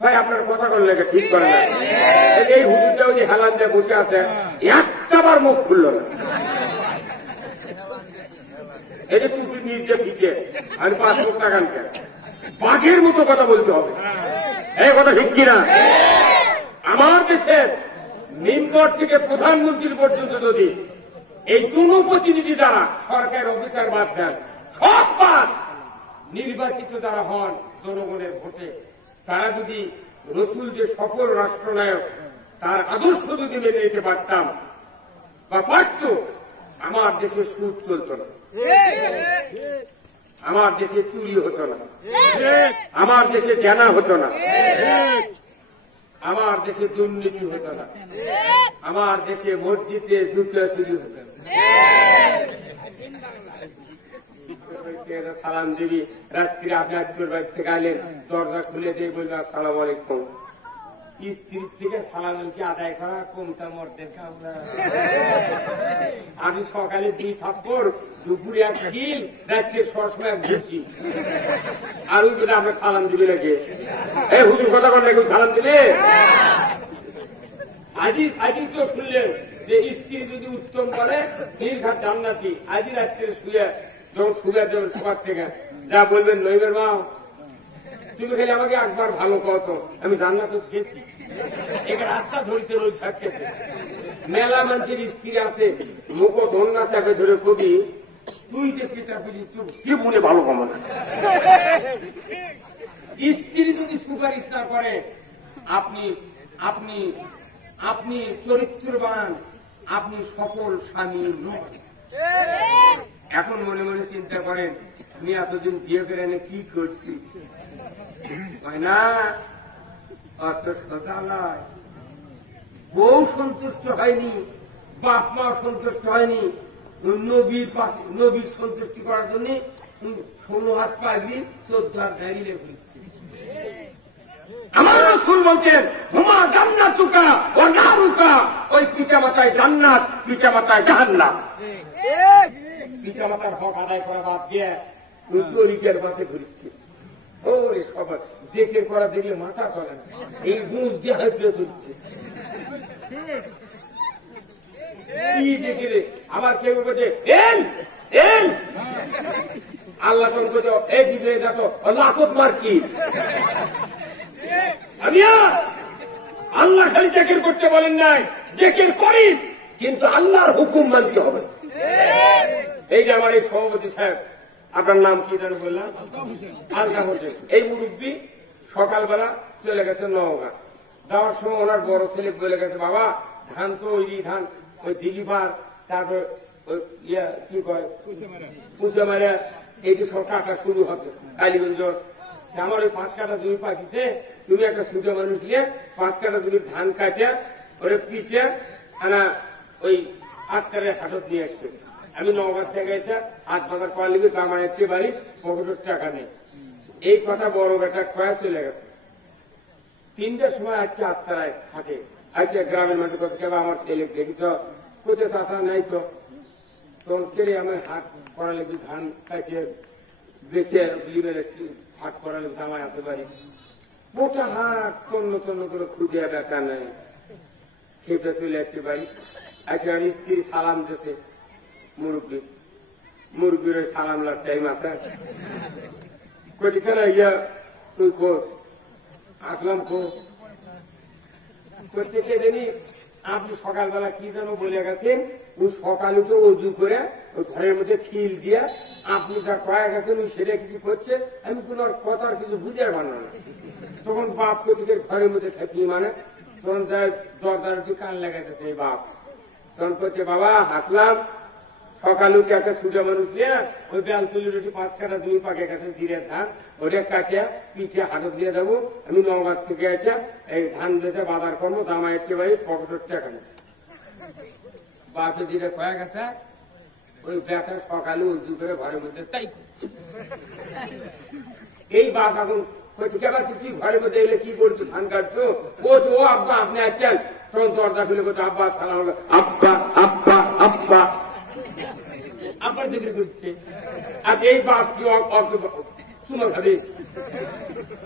ভাই আপনার কথা করলে ঠিক করে না। এই হুজুরটা ওই হেলান দিয়ে বসে আছে, একটাবার মুখ খুলল না। এই যে টুপি নিচে পিঠে আমি 5 লাখ টাকা আনতে, বাঘের মতো কথা বলতে হবে। এই কথা ঠিক কিনা? আমার দেশের মেম্বার থেকে প্রধানমন্ত্রী পর্যন্ত যদি এই জনপ্রতিনিধি দ্বারা সরকার অফিসার বাদ দেন, সব বাদ, নির্বাচিত যারা হন জনগণের ভোটে, তারা যদি রসুল যে সফল রাষ্ট্রনায়ক তার আদর্শ যদি মেনে নিতে পারতাম বা পারত, আমার দেশে সুদ চলত না, আমার দেশে চুরি হতো না, আমার দেশে জানা হতো না, আমার দেশে দুর্নীতি হতো না, আমার দেশে মসজিদে জুতা চুরি হতো না। সালাম দিবি, রাত্রি আপনি একজন বাড়ি থেকে আইলেন, দরজা খুলে দিয়ে বলবে আসসালাম আলাইকুম। স্ত্রীর থেকে সালাম কি আদায় করা কমতা মর্দের কাজ না। আমি সকালে 2 থাপ্পড়, দুপুরে 1 ঢিল, রাত্রে সবসময় 1 ঘুষি। আর ওই যদি আমরা সালাম দিবি নাকি? এই হুজুর কথা বল নাকি সালাম দিলে? আজি তো শুনলেন যে স্ত্রী যদি উত্তম করে নির্ঘাত জান্নাতি, আজি রাত্রে শুয়ে যখন সুগার দেবেন সবার থেকে যা বলবেন, নইবের মা তুমি খালি আমাকে একবার ভালো কত, আমি জান্নাতে গেছি। এখানে রাস্তা ধরতে ওই সাথে মেলা মানুষের স্ত্রী আছে, মুখ ধন্যা তাকে ধরে কবি তুই যে পিতা পিছিস সে মনে ভালো কমা না। স্ত্রী যদি সুপারিশ না করে, আপনি আপনি আপনি চরিত্রবান, আপনি সফল স্বামী নন। এখন মনে মনে চিন্তা করেন, আমি এতদিন বিয়ে করে এনে কি করছি না, অত সোজা নয়। বউ সন্তুষ্ট হয়নি, বাপ মা সন্তুষ্ট হয়নি, নবীর সন্তুষ্টি করার জন্য 16 হাত পাগড়ি 14 হাত দাঁড়িয়ে ঘুরছে। আমার রাসূল বলছেন, হুমা জান্নাতুকা ওয়া নারুকা, ওই পিতা মাতায় জান্নাত, পিতা মাতায় জাহান্নাম। পিতা মাতার হক আদায় করা বাদ দিয়ে ওই তরিকের পথে ঘুরছে। ওরে সবার জেকের করা দেখলে মাথা চলে না, এই গুঁজ দিয়ে হাসলে তুলছে। আবার কেউ বলছে আল্লাহ এই দিকে দেখো লাখত মার কি। আল্লাহ খালি জেকের করতে বলেন নাই, জেকের করি, কিন্তু আল্লাহর হুকুম মানতে হবে। এই যে আমার এই সভাপতি সাহেব, আপনার নাম কি জানো বললাম? আলকা হোসেন। এই মুরব্বী সকালবেলা চলে গেছে নওগাঁ, যাওয়ার সময় ওনার বড় ছেলে বলে গেছে, বাবা ধান তো ওই ধান ওই দিঘিবার, তারপর কি কয় পুষে মারা, এইটি সব কাটা শুরু হবে কালীগঞ্জ। আমার ওই 5 কাঠা জমি পাঠিয়েছে, তুমি একটা সুযোগ মানুষ নিয়ে 5 কাঠা জমির ধান কাটে ওরে পিঠে আনা ওই 8টারে হাটত নিয়ে আসবে। আমি নওগাঁ থেকে এসে 8 বাজার করা লিখে আমার হচ্ছে বাড়ি, পকেটের টাকা নেই। এই কথা বড় বেটা খয়া চলে গেছে। 3টার সময় আসছে 8টায় হাটে, আজকে গ্রামের মাঠে কত কেবা আমার ছেলে দেখিস কোথায় চাষা নাই তো, তখন কেড়ে আমার হাট করা লিখবি, ধান কাটিয়ে বেঁচে হাট করা লিখবি, জামাই আসতে পারি। মোটা হাট তন্ন তন্ন করে খুঁজে বেটা নেই, খেপে চলে যাচ্ছে বাড়ি। আজকে আর স্ত্রী সালাম দিয়েছে, মুরব্বীর সালাম লাগ টাইম আছে কোথায় ইয়া তুই আসলাম কোথেকে জানি। আপনি সকালবেলা কি যেন বলে গেছেন, ওই সকাল উঠে অজু করে ওই ঘরের মধ্যে খিল দিয়ে আপনি যা কয়া গেছেন ওই সেটা কিছু করছে, আমি কোন কথার কিছু বুঝে পারলাম না। তখন বাপ কোথেকে ঘরের মধ্যে থাকি, মানে তখন যায় দরদার কান লাগাইতেছে এই বাপ। তখন করছে, বাবা হাসলাম, সকাল উঠে একটা সুজা মানুষ দিয়ে ওই বেল চুলির রুটি 5 কাঠা জমি পাকে গেছে জিরের ধান, ওটা কাটিয়া পিঠে হাটত দিয়ে দেবো। আমি নওগাঁ থেকে এসে এই ধান বেচে বাজার করবো, দামা এসে ভাই পকেটের টাকা নেই। বাপে দিকে কয়া গেছে, ওই ব্যাটা সকালে উজু করে ঘরের মধ্যে তাই। এই বাপ এখন তুই ঘরের মধ্যে এলে কি করছো, ধান কাটছো? ও আব্বা আপনি আসছেন। তখন দরজা খুলে বলতো, আব্বা সালাম, আব্বা আব্বা আব্বা আব্বার দিকে করছে। আর এই বাপ কি চুনো খাবে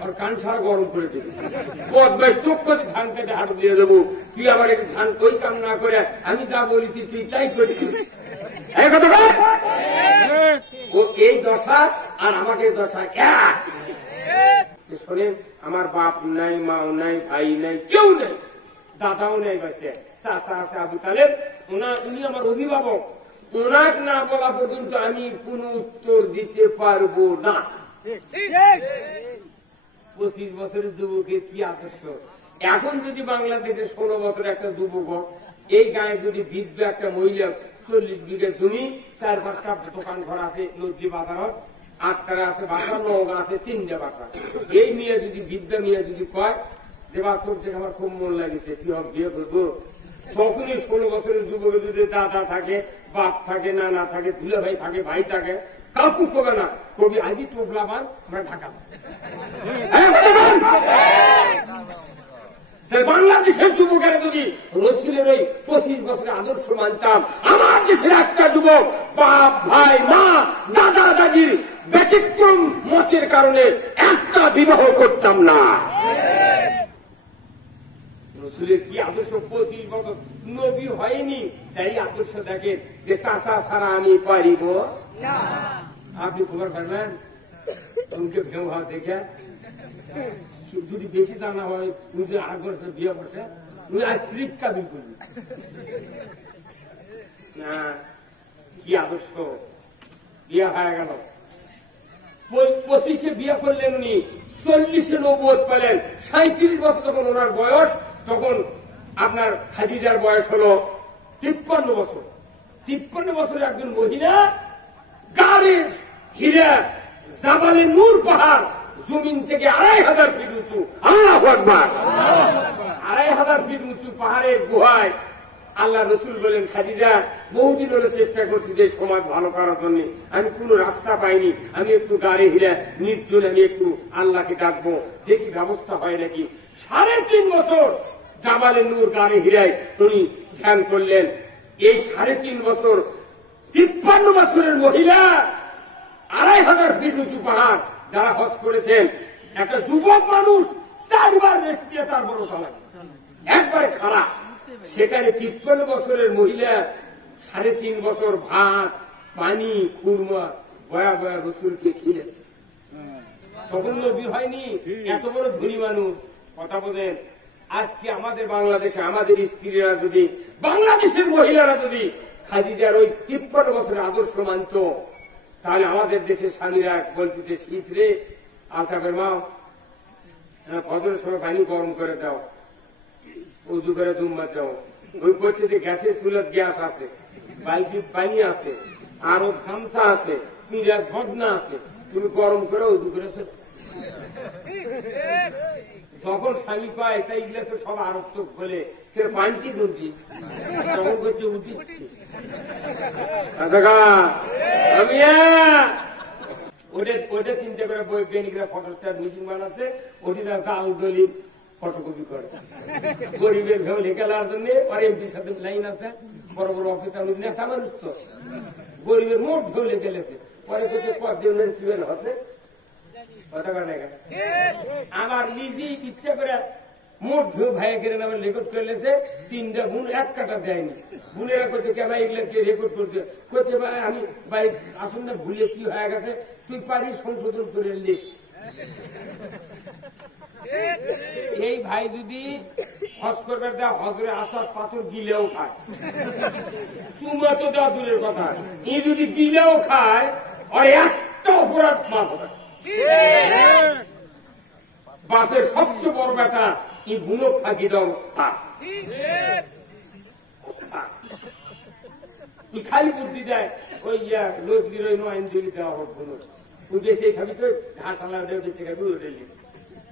আর কান ছাড়া গরম করে দেবে বদমাইশ চোখ করে ধান কেটে হাট দিয়ে দেবো তুই আবার একটু ধান ওই কাম না করে আমি যা বলেছি তুই তাই করছিস ও এই দশা আর আমাকে দশা এক শোনেন আমার বাপ নাই মাও নাই ভাই নাই কেউ নেই দাদাও নেই বাসে চাচা আছে আবু তালেব উনি আমার অভিভাবক ওনাকে না বলা পর্যন্ত আমি কোন উত্তর দিতে পারবো না 25 বছরের যুবকের কি আদর্শ এখন যদি বাংলাদেশে 16 বছর একটা যুবক এই গায়ে যদি বিধবে একটা মহিলা 40 বিঘা জমি 4-5টা দোকান ঘর আছে নদী বাজার 8টা আছে বাসা 9 আছে 3টে বাসা এই মেয়ে যদি বিধবা মেয়ে যদি কয় দেবা তোর দেখে আমার খুব মন লাগেছে তুই আমার বিয়ে করবো তখনই 16 বছরের যুবকের যদি দাদা থাকে বাপ থাকে নানা থাকে দুলা ভাই থাকে ভাই থাকে কাউকে কবে না কবি আজই টোপলা বান আমরা ঢাকা বাংলাদেশের যুবকেরা যদি রসুলের ওই 25 বছরের আদর্শ মানতাম আমার দেশের একটা যুবক বাপ ভাই মা দাদা দাদির ব্যতিক্রম মতের কারণে একটা বিবাহ করতাম না রসুলের কি আদর্শ 25 বছর নবী হয়নি তাই আদর্শ দেখেন যে চাষা ছাড়া আমি পারিব না আপনি খবর পারবেন উনকে ভেউ হওয়া দেখে যদি বেশি দানা হয় তুই যদি আরেক বছর বিয়ে করছে তুই আর ত্রিকা বিল করবি না কি আদর্শ বিয়ে হয়ে গেল 25-এ বিয়ে করলেন উনি 40-এ নবুয়ত পেলেন 37 বছর যখন ওনার বয়স তখন আপনার খাদিজার বয়স হলো 53 বছর 53 বছরের একজন মহিলা গাড়ি হিরা জাবালে নূর পাহাড় জমিন থেকে 2500 ফিট উঁচু আল্লাহু আকবার 2500 ফিট উঁচু পাহাড়ের গুহায় আল্লাহ রসুল বলেন খাদিজা বহুদিন হলে চেষ্টা করছি যে সমাজ ভালো করার জন্য আমি কোন রাস্তা পাইনি আমি একটু গাড়ি হিরা নির্জন আমি একটু আল্লাহকে ডাকবো দেখি ব্যবস্থা হয় নাকি 3.5 বছর জাবালে নূর গাড়ি হিরায় তিনি ধ্যান করলেন এই 3.5 বছর 53 বছরের মহিলা 2500 ফিট উঁচু পাহাড় যারা হজ করেছেন একটা যুবক মানুষ 4বার রেস্ট দিয়ে তার বড় চালায় একবারে খারাপ সেখানে 53 বছরের মহিলা 3.5 বছর ভাত পানি খুরমা বয়া বয়া রসুলকে খেয়েছে তখন নবী হয়নি এত বড় ধনী মানুষ কথা বলেন আজকে আমাদের বাংলাদেশে আমাদের স্ত্রীরা যদি বাংলাদেশের মহিলারা যদি খাদিজার ওই 53 বছরের আদর্শ মানত তাহলে আমাদের দেশের স্বামীরা বলতে শীত রে আলতাফের মা ফজরের সময় পানি গরম করে দাও উজু করে দুম্বা দাও ওই পরিস্থিতি গ্যাসের চুলার গ্যাস আছে বালতি পানি আছে আরো গামছা আছে পিঁড়া ঘটনা আছে তুমি গরম করে উজু করেছো যখন স্বামী পায় তাই এগুলো তো সব আরক্ত বলে পাঞ্চি দুটি তখন করছে উঠিচ্ছি আমি ওটা চিন্তা করে বৈজ্ঞানিকরা ফটোস্টার মেশিন বানাচ্ছে ওটা জাল দলিল ফটোকপি করে গরিবের ভেউ লেখালার জন্য আর এমপির সাথে লাইন আছে বড় বড় অফিসার নেতা মানুষ তো গরিবের মোট ভেউ লেখে লেছে পরে করছে কদিনের কি হচ্ছে আমার নিজে ইচ্ছা করে মোট ভেউ ভাই কেড়ে নামে রেকর্ড করে লেছে 3টা বোন 1 কাটা দেয়নি বোনেরা করছে কে ভাই এগুলো কে রেকর্ড করছে করছে ভাই আমি ভাই আসুন না ভুলে কি হয়ে গেছে তুই পারিস সংশোধন করে লিখ এই ভাই যদি হজ করবে দেওয়া হজরে আসার পাথর গিলেও খায় চুমা তো দেওয়া দূরের কথা ই যদি গিলেও খায় আর একটা অপরাধ মাপ হবে বাপের সবচেয়ে বড় বেটা ই বুনো ফাঁকি দেওয়া খালি বুদ্ধি দেয় ওই লোকদের ওই নয়নজলি দেওয়া হোক বুনো তুই বেঁচে খাবি তো ঘাস আলা বেঁচে খাবি ওটাই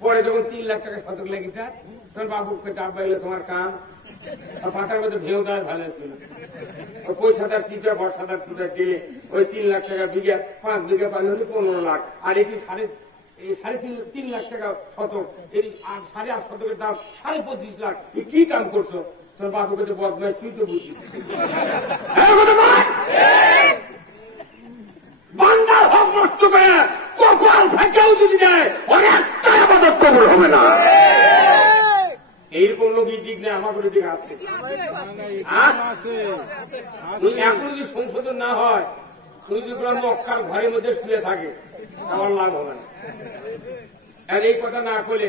পরে যখন 3 লাখ টাকা শতক লেগেছে তখন বাবু চাপ পাইলে তোমার কাম ফাঁকার মধ্যে ভেউ দেওয়ার ভালো ছিল পয়সাদার সিপে বর্ষাদার সিপে দিলে ওই 3 লাখ টাকা বিঘা 5 বিঘা পাইলে হলে 15 লাখ আর এটি 3.5 লাখ টাকা শতক এই 8.5 শতকের দাম 25.5 লাখ কি কাম করছো তোর বাবু কাছে বদমাইশ তুই তো বুঝছিস বান্দার হক নষ্ট করে কপাল ফেঁকেও যদি দেয় ওর একটা আবাদত কবুল হবে না। এইরকম লোক এই দিক নেই, আমার দিক আছে। এখন যদি সংশোধন না হয়, তুই যদি কোনো মক্কার ঘরের মধ্যে শুয়ে থাকে, আমার লাভ হবে না। আর এই কথা না করলে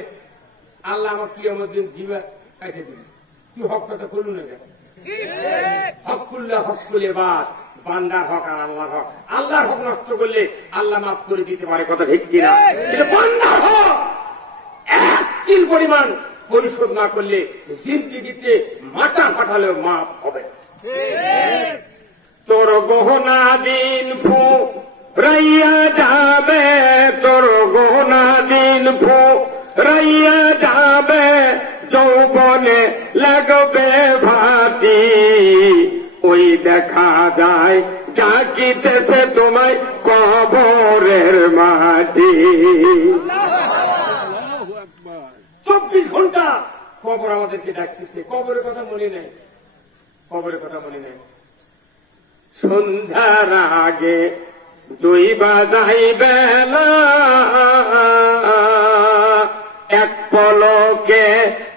আল্লাহ আমার কিয়ামতের দিন জিবা কাটে দিবি। তুই হক কথা করলু না কেন? হক করলে হক করলে বাদ, বান্দার হক আর আল্লাহর হক। আল্লাহর হক নষ্ট করলে আল্লাহ মাফ করে দিতে পারে, কথা ঠিক কিনা? কিন্তু বান্দার হক এক তিল পরিমাণ পরিশোধ না করলে জিন্দিগিতে মাথা ফাটালেও মাফ হবে না। তোর গহনা দিন ফু রাইয়া যাবে, তোর গহনা দিন ফু রাইয়া যাবে, যৌবনে লাগবে ভাতি, ওই দেখা যায় ডাকিতেছে তোমায় কবরের মাটি। 24 ঘন্টা কবর আমাদেরকে ডাকতেছে, কবরের কথা মনে নেই, কবরের কথা মনে নেই। সন্ধ্যার আগে 2 বাজাই বেলা, এক পলকে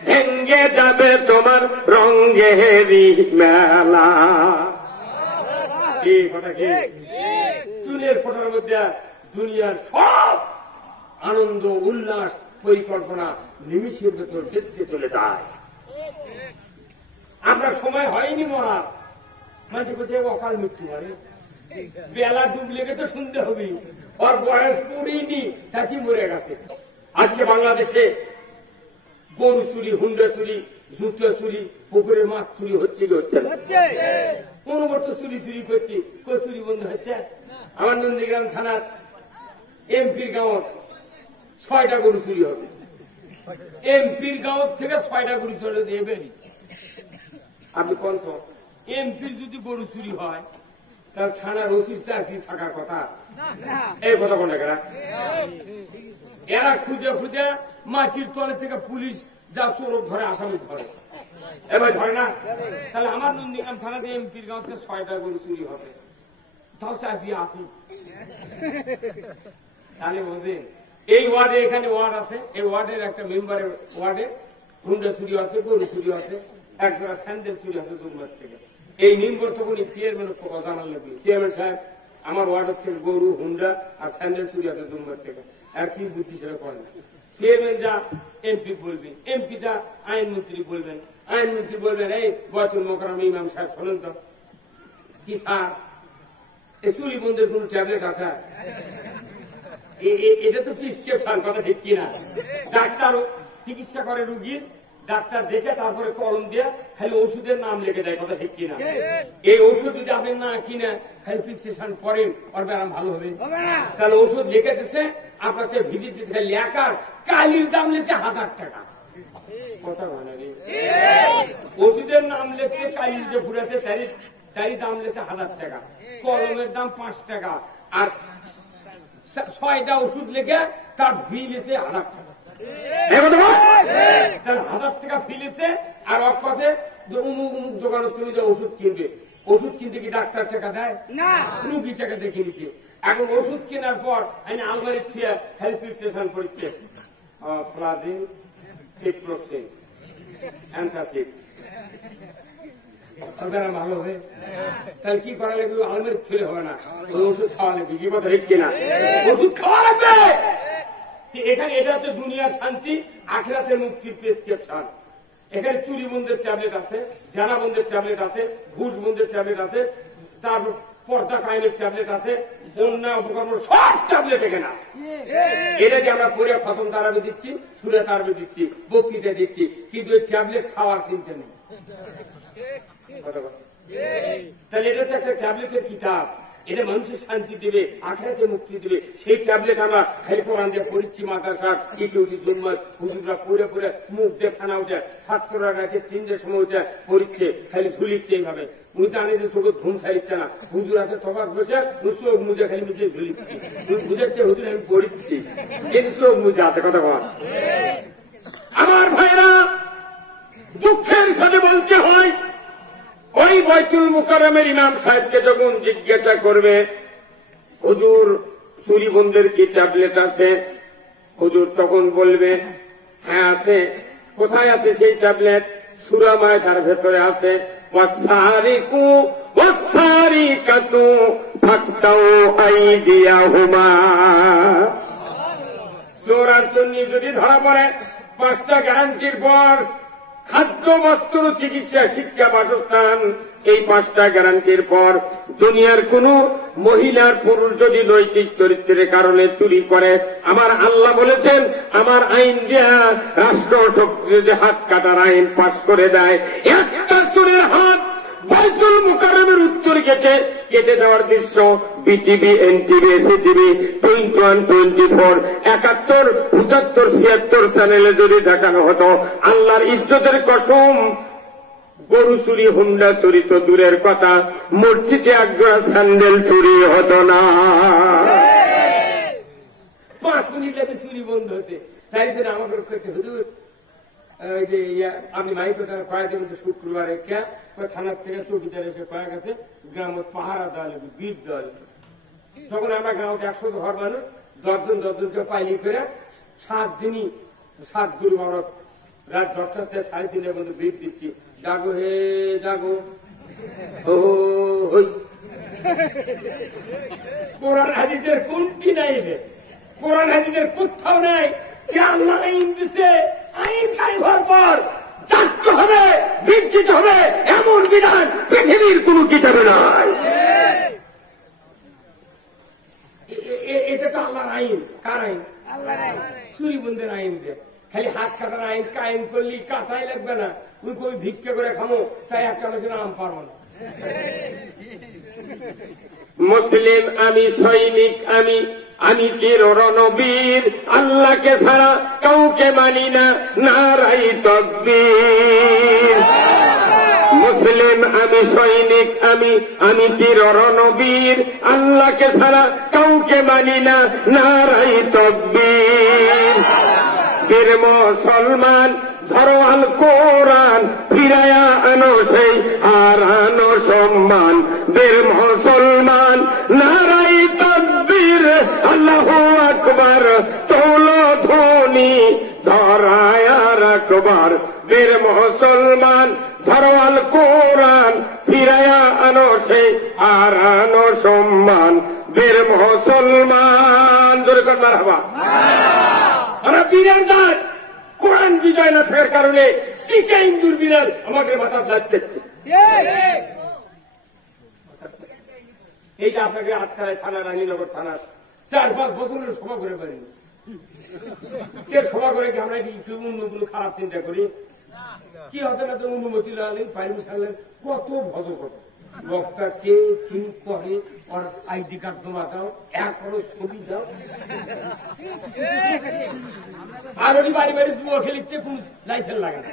ভেঙ্গে যাবে তোমার রঙেরই মেলা। এই কথা কি? চুলের ফোটার মধ্যে দুনিয়ার সব আনন্দ উল্লাস পরিকল্পনা নিমিষের ভেতর বেঁচতে চলে যায়। আমরা সময় হয়নি মরা, মাঝে কোথায় অকাল মৃত্যু হয়। বেলা ডুবলে তো শুনতে হবে, ওর বয়স পড়েনি তাকে মরে গেছে। আজকে বাংলাদেশে গরু চুরি, হুন্ডা চুরি, জুতো চুরি, পুকুরের মাছ চুরি হচ্ছে কি হচ্ছে না? অনুবর্ত চুরি চুরি করছি, কোন চুরি বন্ধ হচ্ছে? আমার নন্দীগ্রাম থানার এমপির গাঁও 6টা গরু চুরি হবে। এমপির গাঁও থেকে 6টা গরু চলে দেবেন। আপনি কোন এমপির যদি গরু চুরি হয়, তার থানার ওসির চাকরি থাকার কথা। এই কথা কোনটা কেনা? এরা খুঁজে খুঁজে মাটির তলে থেকে পুলিশ যা চোরক ধরে, আসামি ধরে, এবার ধরে না। তাহলে আমার নন্দীগ্রাম থানাতে এমপির গাঁও থেকে 6টা গরু চুরি হবে, তাও চাকরি আসি। তাহলে বলবেন এই ওয়ার্ডে, এখানে ওয়ার্ড আছে, এই ওয়ার্ডের একটা মেম্বারের ওয়ার্ডে হুন্ডা চুরি আছে, গরু চুরি আছে, একজোড়া স্যান্ডেল চুরি আছে দুমবার থেকে। এই নিম্বর তখন চেয়ারম্যান জানার লাগবে, চেয়ারম্যান সাহেব আমার ওয়ার্ডের থেকে গরু, হুন্ডা আর স্যান্ডেল চুরি আছে দুমবার থেকে, আর কি বুদ্ধি সেটা করেন। চেয়ারম্যান যা এমপি বলবেন, এমপি যা আইনমন্ত্রী বলবেন, আইনমন্ত্রী বলবেন এই বয়তুল মোকাররম ইমাম সাহেব শোনেন তো কি স্যার, এই চুরি বন্ধের কোন ট্যাবলেট আছে? এটা তো প্রেসক্রিপশন, কথা ঠিক কিনা? ডাক্তার চিকিৎসা করে রুগীর, ডাক্তার দেখে তারপরে কলম দিয়ে খালি ওষুধের নাম লিখে দেয়, কথা ঠিক কিনা? এই ওষুধ যদি আপনি না কিনে খালি প্রেসক্রিপশন করেন, ওর ব্যায়াম ভালো হবে? তাহলে ওষুধ লিখে দিচ্ছে, আপনাকে ভিজিট দিতে লেখার কালির দাম লেগেছে 1000 টাকা। কথা মানে ওষুধের নাম লেখে কালির যে ঘুরাতে তারই দাম লেগেছে 1000 টাকা, কলমের দাম 5 টাকা, আর 6টা ওষুধ লেগে তার ফি লেছে 1000 টাকা। 1000 টাকা ফি লেছে। আর এক কথা অমুক অমুক দোকানে তুমি যে ওষুধ কিনবে, ওষুধ কিনতে কি ডাক্তার টাকা দেয় না? রুগী টাকা দেখে নিছে। এখন ওষুধ কেনার পর আমি আলমারি খেয়ে হেলথ ফিক্সেশন করছে, ফ্লাজিন, সিপ্রোক্সিন, অ্যান্টাসিড, ভালো হবে। তাহলে কি করা লাগবে? আলমারি ছেলে হবে না, ওষুধ খাওয়া লাগবে। কি কথা ঠিক কিনা? ওষুধ খাওয়া লাগবে। এখানে এটা হচ্ছে দুনিয়ার শান্তি, আখিরাতের মুক্তির প্রেসক্রিপশন। এখানে চুরি বন্ধের ট্যাবলেট আছে, জানা বন্ধের ট্যাবলেট আছে, ঘুষ বন্ধের ট্যাবলেট আছে, তারপর পর্দা কায়েমের ট্যাবলেট আছে, অন্যায় উপকরণ সব ট্যাবলেট এখানে আছে। এটা যে আমরা পরে খতম তারাবি দিচ্ছি, সুরে তারাবি দিচ্ছি, বক্তৃতা দিচ্ছি, কিন্তু এই ট্যাবলেট খাওয়ার চিন্তা নেই। তাহলে এটা তো একটা ট্যাবলেটের কিতাব, এটা মানুষের শান্তি দেবে, আখিরাতে মুক্তি দেবে। সেই ট্যাবলেট আমরা খালি কোরআন দিয়ে পড়ছি, মাদ্রাসা ইটিউটি জুম্মাত হুজুররা পড়ে পড়ে মুখ দিয়ে খানা উঠে, ছাত্ররা রাতে 3টের সময় উঠে পড়ছে, খালি ঝুলিচ্ছে এইভাবে। উনি তো আনে যে চোখে ঘুম ছাড়িচ্ছে না, হুজুর আছে তফাৎ বসে চোখ মুজে খালি মিশে ঝুলিচ্ছি, বুঝাচ্ছে হুজুর আমি পড়িচ্ছি, কিন্তু চোখ মুজে আছে। কথা বল আমার ভাইরা, দুঃখের সাথে বলতে হয়, ওই বাইতুল মুকাররমের ইমাম সাহেবকে যখন জিজ্ঞাসা করবে হুজুর চুরি বন্ধের কি ট্যাবলেট আছে? হুজুর তখন বলবে হ্যাঁ আছে। কোথায় আছে সেই ট্যাবলেট? সূরা মায়দার ভেতরে আছে, ওয়াসারিকু ওয়াসারিকাতু ফাকতাউ আইদিয়াহুমা। চোর আর চুন্নি যদি ধরা পড়ে 5টা গ্যারান্টির পর খাদ্য, বস্ত্র, চিকিৎসা, শিক্ষা, বাসস্থান, এই 5টা গ্যারান্টির পর দুনিয়ার কোন মহিলার পুরুষ যদি নৈতিক চরিত্রের কারণে চুরি করে, আমার আল্লাহ বলেছেন আমার আইন দিয়া রাষ্ট্র শক্তি যদি হাত কাটার আইন পাশ করে দেয়, একটা চোরের হাত বাইতুল মুকাররমের উত্তর গেটে কেটে দেওয়ার দৃশ্য বিটিভি, এনটিভি, এসিটিভি, 21, 24, 71, 75, 76 চ্যানেলে যদি দেখানো হতো, আল্লাহর ইজ্জতের কসম, গরু চুরি, হুন্ডা চুরি তো দূরের কথা, মসজিদে একজোড়া স্যান্ডেল চুরি হতো না। 5 মিনিট লাগে চুরি বন্ধ হতে। তাই জন্য আমাকে কাছে হুজুর যে আপনি মাইক কয়েক দিন শুক্রবার থানার থেকে চৌকিদার এসে কয়েক আছে গ্রাম পাহারা দেওয়া লাগবে, বিট দেওয়া লাগবে। তখন আমরা গ্রামকে 100 ঘর মানুষ 10 জনকে পাইলি করে 7 দিনই 7 গুরু আমরা রাত 10টা থেকে 3:30 পর্যন্ত বিট দিচ্ছি। জাগো হে জাগো, ও হই। কোরআন হাদিসের কোনটি নাই রে? কোরআন হাদিসের কোথাও নাই যে আল্লাহ আইন দিছে, আইন কায়েম হওয়ার পর চাকরি হবে, বিকৃত হবে, এমন বিধান পৃথিবীর কোন কিতাবে নাই। এটা তো আল্লাহর আইন। কার আইন? আল্লাহর আইন। চুরি বন্ধের আইন দিয়ে খালি হাত কাটার আইন কায়েম করলি কাটাই লাগবে না। ওই কবি ভিক্ষা করে খামো, তাই একটা বছর আম পারবো না। মুসলিম আমি, সৈনিক আমি, আমি চির রণবীর, আল্লাহকে ছাড়া কাউকে মানি না, নারাই তাকবীর। মুসলিম আমি, সৈনিক আমি, আমি চির রণবীর, আল্লাহকে ছাড়া কাউকে মানি না, নারাই তাকবীর। বীর মুসলমান ধরো আল কোরআন, ফিরায়া আনো সেই হারানো সম্মান। বীর মুসলমান নারাই তাকবীর, আল্লাহু আকবার, তোলো ধ্বনি ধরায় রাখবার। বীর মুসলমান ধরো আল কোরআন, ফিরায়া আনো সেই হারানো সম্মান। বীর মুসলমান জোরে কর মারহাবা। আমরা বীরের দাঁত কোরআন বিজয় না থাকার কারণে শিখা হিন্দুর বিড়াল আমাকে মাথা লাগছে। এই যে আপনাকে আটকারায় থানা, রানীনগর থানা 4-5 বছরের সভা করে পারিনি। কে সভা করে কি আমরা কি অন্য কোনো খারাপ চিন্তা করি? কি হতে না তো অনুমতি লাগলেন, পারমিশন লাগলেন, কত ভজ কত বক্তা কে কি করে, ওর আইডি কার্ড জমা দাও, এখনো ছবি দাও। আর ওই বাড়ি বাড়ি জুয়া খেলিচ্ছে, কোন লাইসেন্স লাগে না।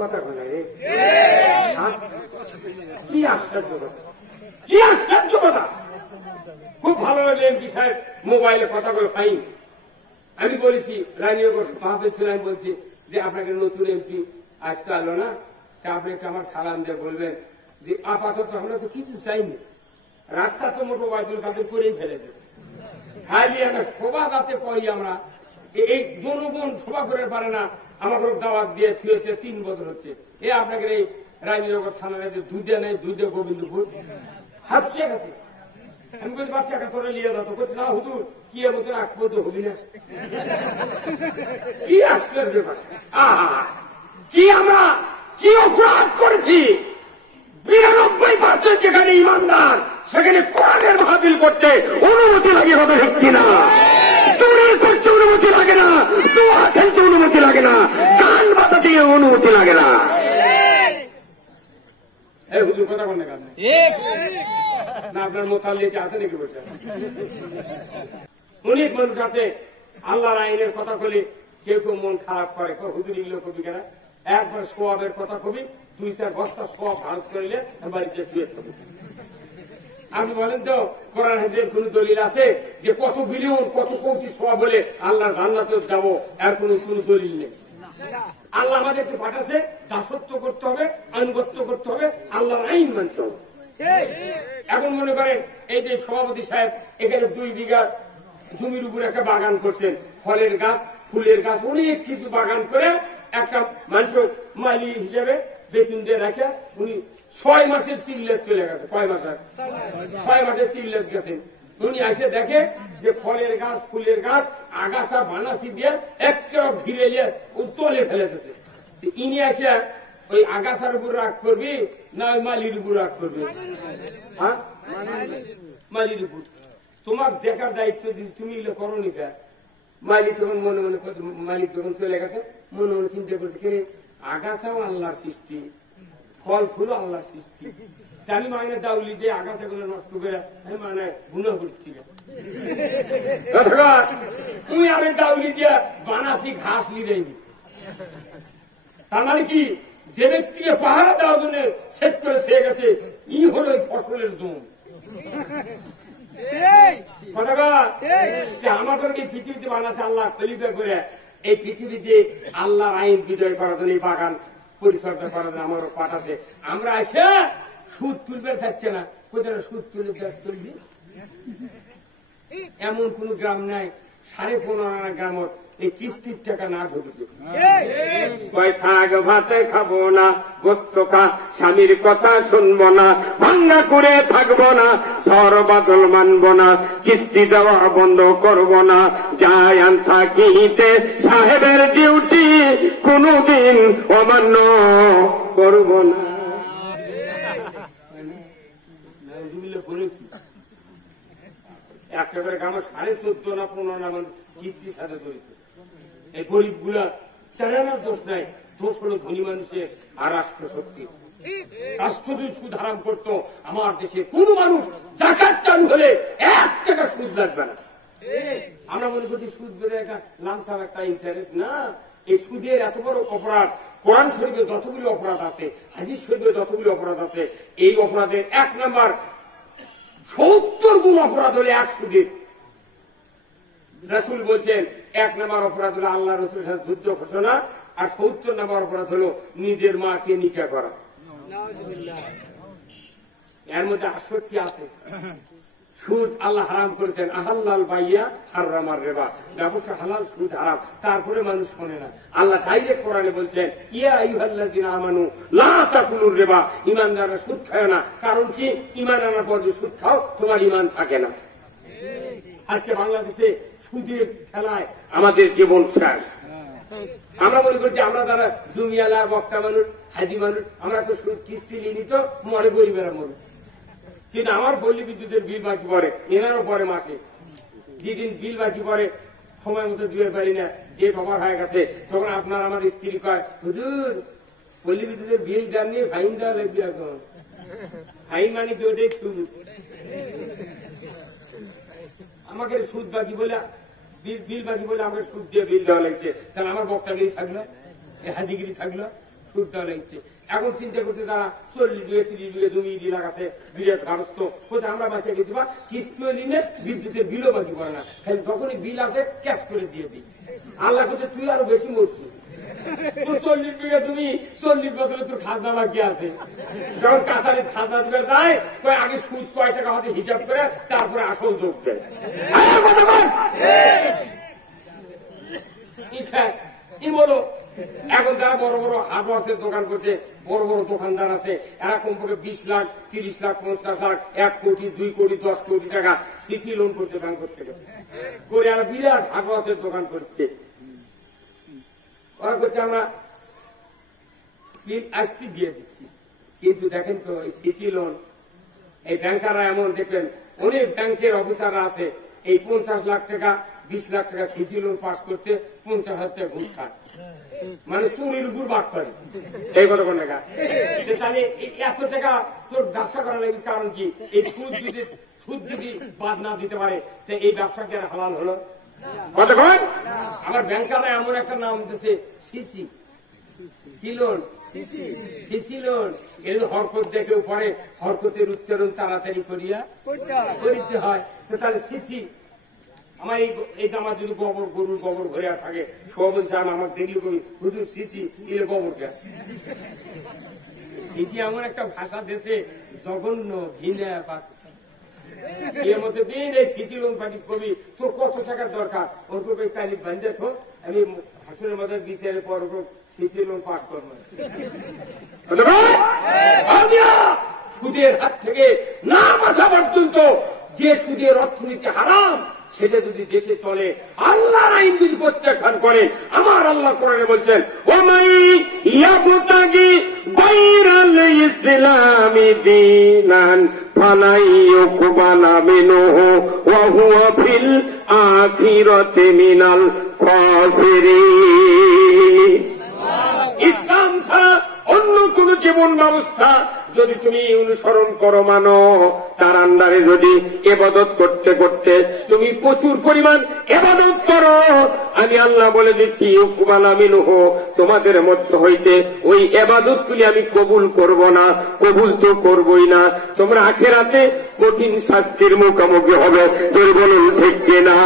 কথা বলে কি আশ্চর্য কথা, কি আশ্চর্য কথা। খুব ভালো লাগে এমপি সাহেব মোবাইলে কথাগুলো পাই। আমি বলেছি রানীনগর সভাপতি ছিলাম, বলছি যে আপনাকে নতুন এমপি আসতে আলো না, তা আপনি একটু আমার সালাম দিয়ে বলবেন যে আপাতত আমরা তো কিছু চাইনি, রাস্তা তো মোটো বাইতুল কাদের করেই ফেলে দেবে, খালি একটা সভা যাতে করি আমরা। এই জনগণ সভা করে পারে না, আমাকে দাওয়াত দিয়ে থুয়েছে 3 বছর হচ্ছে। এ আপনাকে এই রানীনগর থানার দুধে নেই, দুধে গোবিন্দপুর হাফসিয়া গেছে। আমি বলছি বাচ্চাকে তোরা নিয়ে যাতো, বলছি না হুজুর কি মতো রাখবো তো হবি না। কি আশ্চর্য কি আমরা কি অপরাধ করেছি। 92% যেখানে ইমানদার, সেখানে কোরআনের মাহফিল করতে অনুমতি লাগে হবে কিনা? চুরি করতে অনুমতি লাগে না, জুয়া খেলতে অনুমতি লাগে না, গান বাজাতে অনুমতি লাগে না। এই হুজুর কথা বলেন না, আপনার মোতালিকে আছে নাকি বসে? অনেক মানুষ আছে আল্লাহর আইনের কথা বলে কেউ কেউ মন খারাপ করে, হুজুর এগুলো কবি কেনা, একবার সোয়াবের কথা কবি 2-4 বস্তা সোয়াব ভারত করলে বাড়িতে শুয়ে থাকবে। আপনি বলেন তো কোরআন হাদিসের কোন দলিল আছে যে কত বিলিয়ন কত কোটি সোয়াব হলে আল্লাহর জান্নাতে যাবো? এর কোন দলিল নেই। আল্লাহ আমাদেরকে পাঠাচ্ছে, দাসত্ব করতে হবে, আনুগত্য করতে হবে, আল্লাহর আইন মানতে হবে। এখন মনে করেন এই যে সভাপতি সাহেব এখানে 2 বিঘা জমির উপর একটা বাগান করছেন, ফলের গাছ, ফুলের গাছ, অনেক কিছু বাগান করে একটা মানুষ মালি হিসেবে বেতন দিয়ে রাখে উনি 6 মাসের সিলেট চলে গেছে। কয় মাসের? 6 মাসের সিলেট গেছেন। উনি এসে দেখে যে ফলের গাছ, ফুলের গাছ, আগাছা বানাসি দিয়ে একেবারে ঘিরে নিয়ে তলে ফেলে দিয়েছে। ইনি এসে ওই আগাছার উপর রাগ করবি না ওই মালির উপর রাগ করবি? হ্যাঁ, মালির উপর। তোমার দেখার দায়িত্ব দিচ্ছি, তুমি এগুলো করো নি। মালিক তখন মনে মনে, মালিক যখন চলে গেছে মনে মনে চিন্তা করছে, কে আগাছাও আল্লাহর সৃষ্টি, ফল ফুলও আল্লাহর সৃষ্টি, আমি মানে দাউলি দিয়ে আগাছা গুলো নষ্ট করে আমি মানে গুণা করছি। তুমি আমি দাউলি দিয়ে বানাসি ঘাস নিয়ে, তার মানে কি যে ব্যক্তিকে পাহারা দেওয়ার জন্য সেট করে খেয়ে গেছে ই হলো ফসলের দম। আমাদেরকে পৃথিবীতে বানাচ্ছে আল্লাহ খলিফা করে, এই পৃথিবীতে আল্লাহর আইন বিজয় করার জন্য, এই বাগান পরিচর্যা করার জন্য আমারও পাঠাচ্ছে। আমরা এসে সুদ তুলবে থাকছে না, কোথায় সুদ তুলে তুলবি? এমন কোন গ্রাম নাই 15.5 আনা গ্রামত এই কিস্তির টাকা না ঢুকেছে। শাক ভাতে খাবো না, গোস্ত খা, স্বামীর কথা শুনবো না, ভাঙ্গা করে থাকবো না, ঝড় বাদল মানবো না, কিস্তি দেওয়া বন্ধ করবো না, যাই আন থাকিতে সাহেবের ডিউটি কোনদিন অমান্য করবো না। একেবারে গ্রামে 14.5 না 15 না কিস্তির সাথে জড়িত। এই গরিব গুলা চালানোর দোষ নাই, দোষ হলো ধনী মানুষের আর রাষ্ট্র শক্তি। রাষ্ট্র যদি সুদ হারাম করতো, আমার দেশে কোন মানুষ জাকাত চালু হলে 1 টাকা সুদ লাগবে না। আমরা মনে করি সুদ বেড়ে একটা লামসাম একটা ইন্টারেস্ট না। এই সুদের এত বড় অপরাধ, কোরআন শরীফে যতগুলি অপরাধ আছে, হাদিস শরীফে যতগুলি অপরাধ আছে, এই অপরাধের 1 নাম্বার 70 গুণ অপরাধ হলে 1 সুদের। রাসূল বলছেন 1 নাম্বার অপরাধ হলো আল্লাহ রাসূলের সাথে যুদ্ধ ঘোষণা, আর 70 নাম্বার অপরাধ হলো নিজের মাকে নিকাহ করা। এর মধ্যে আসক্তি আছে। সুদ আল্লাহ হারাম করেছেন, আহাল্লাল বাইয়া হারামার রিবা, ব্যবসা হালাল, সুদ হারাম। তারপরে মানুষ শোনে না। আল্লাহ ডাইরেক্ট কোরআনে বলছেন, ইয়া আইয়ুহাল্লাযিনা আমানু লা তাকুলুর রিবা, ঈমানদাররা সুদ খায় না। কারণ কি? ঈমান আনার পর যদি সুদ খাও তোমার ঈমান থাকে না। আজকে বাংলাদেশে সুদের খেলায় আমাদের জীবন শেষ। আমরা মনে করছি আমরা যারা জমিয়ালা, বক্তা মানুষ, হাজি মানুষ, আমরা তো সুদ কিস্তি নিই, তো মরে গরিবেরা মরে। কিন্তু আমার পল্লী বিদ্যুতের বিল বাকি পড়ে, এনারও পরে মাসে। যেদিন বিল বাকি পড়ে সময় মতো দিয়ে পারি না, ডেট ওভার হয়ে গেছে, তখন আপনার আমার স্ত্রী কয়, হুজুর পল্লী বিদ্যুতের বিল দেননি, ফাইন দেওয়া লাগবে। এখন ফাইন মানে কি? ওটাই সুদ। আমাকে সুদ বাকি বলে, বিল বাকি বলে আমাকে সুদ দিয়ে বিল দেওয়া লাগছে। তাহলে আমার বক্তাগিরি থাকলো, হাজিগিরি থাকলো, সুদ দেওয়া লাগছে। এখন চিন্তা করতে তারা 40 বিঘা 30 বিঘা জমি লাগাচ্ছে, বিরাট খরচ। কোথায় আমরা বাঁচিয়ে গেছি বা কিস্তিও নিলে বিদ্যুতের বিলও বাকি পড়ে না, খালি যখনই বিল আসে ক্যাশ করে দিয়ে দিই। আল্লাহ করছে তুই আরো বেশি মরছি, তোর 40 বিঘা তুমি 40 বছরে তোর খাজনা বাকি আছে। যখন কাছারি খাজনা দিবে যায়, আগে সুদ কয় টাকা হতে হিসাব করে তারপরে আসল যোগ দেয়। এখন যারা বড় বড় হার্ডওয়ার্সের দোকান করছে, বড় বড় দোকানদার আছে, এরা কমপক্ষে 20 লাখ, 30 লাখ, 50 লাখ, 1 কোটি, 2 কোটি, 10 কোটি টাকা সিসি লোন করছে ব্যাংক থেকে করে, এরা বিরাট হার্ডওয়ার্সের দোকান করছে। ওরা করছে আমরা বিল আসতে দিয়ে দিচ্ছি। কিন্তু দেখেন তো এই সিসি লোন, এই ব্যাংকাররা এমন দেখবেন, অনেক ব্যাংকের অফিসাররা আছে, এই 50 লাখ টাকা 20 লাখ টাকা সিসি লোন পাস করতে 50,000 টাকা ঘুষ খায়। মানে চুরির উপর বাদ করে এই কথা কোন টাকা। তাহলে এত টাকা তোর ব্যবসা করা লাগবে, কারণ কি? এই সুদ যদি বাদ না দিতে পারে তো এই ব্যবসা কি আর হালাল হলো? কতক্ষণ আমার ব্যাংকাররা এমন একটা নাম দিতেছে সিসি কি লোন, সিসি লোন। এর হরকত দেখে পরে হরকতের উচ্চারণ তাড়াতাড়ি করিয়া করিতে হয়। তো তাহলে সিসি আমার এই জামা যদি গোবর গরুর গোবর ভরে থাকে, সব বলছে আমাকে দেখলে কবি হুজুর সিসি ইলে গোবর গ্যাস। সিসি এমন একটা ভাষা দিতে জঘন্য ঘৃণা পাক এর মধ্যে দিন এই সিসি লোন পাটি কবি তোর কত টাকার দরকার, ওর কবি তারিখ বান্ধে তো আমি হাসুরের মধ্যে বিচারের পর সিসি লোন পাঠ করবো। সুদের হাত থেকে না বাঁচা পর্যন্ত যে সুদের অর্থনীতি হারাম, সেটা যদি দেশে চলে, আল্লাহর আইন যদি প্রত্যাখ্যান করে, আমার আল্লাহ কোরআনে বলছেন ওমাই ইয়াবতাগি গায়রাল ইসলামি দীনান ফালাই ইউকবালা মিনহু ওয়া হুয়া ফিল আখিরাতি মিনাল খাসিরিন। ইসলাম ছাড়া অন্য কোন জীবন ব্যবস্থা যদি তুমি অনুসরণ করো, মানো, তার আন্ডারে যদি ইবাদত করতে করতে তুমি প্রচুর পরিমাণ ইবাদত করো, আমি আল্লাহ বলে দিচ্ছি উকবালা মিনহু, তোমাদের মধ্য হইতে ওই ইবাদতগুলি আমি কবুল করব না, কবুল তো করবই না। তোমরা আখিরাতে কঠিন শাস্তির মুখোমুখি হবে। তোর বলুন ঠিক কিনা?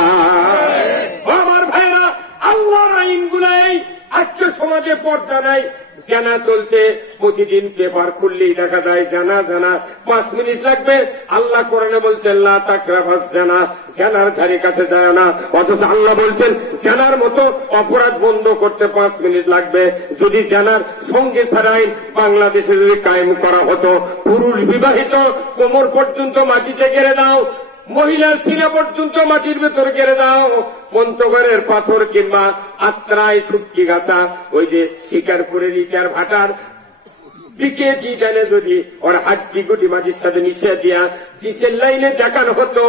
আমার ভাইরা, আল্লাহর আইনগুলাই আজকে সমাজে পর্দা নাই। জানা চলছে, প্রতিদিন পেপার খুললেই দেখা যায় জানা জানা, 5 মিনিট লাগবে। আল্লাহ কোরআনে বলছেন লা তাকরাবাস জানা, জানার ধারে কাছে যায় না। অথচ আল্লাহ বলছেন জানার মতো অপরাধ বন্ধ করতে 5 মিনিট লাগবে। যদি জানার সঙ্গে সারাইন বাংলাদেশে যদি কায়েম করা হতো, পুরুষ বিবাহিত কোমর পর্যন্ত মাটিতে গেড়ে দাও, মহিলার সিনা পর্যন্ত মাটির ভেতর গেড়ে দাও, পঞ্চগড়ের পাথর কিংবা আত্রায় শুটকি গাছা, ওই যে শিকারপুরের ইটার ভাটার দিকে ডিজাইনে যদি ওর হাড্ডি গুটি মাটির সাথে মিশিয়ে দিয়া ডিসেল লাইনে দেখানো হতো,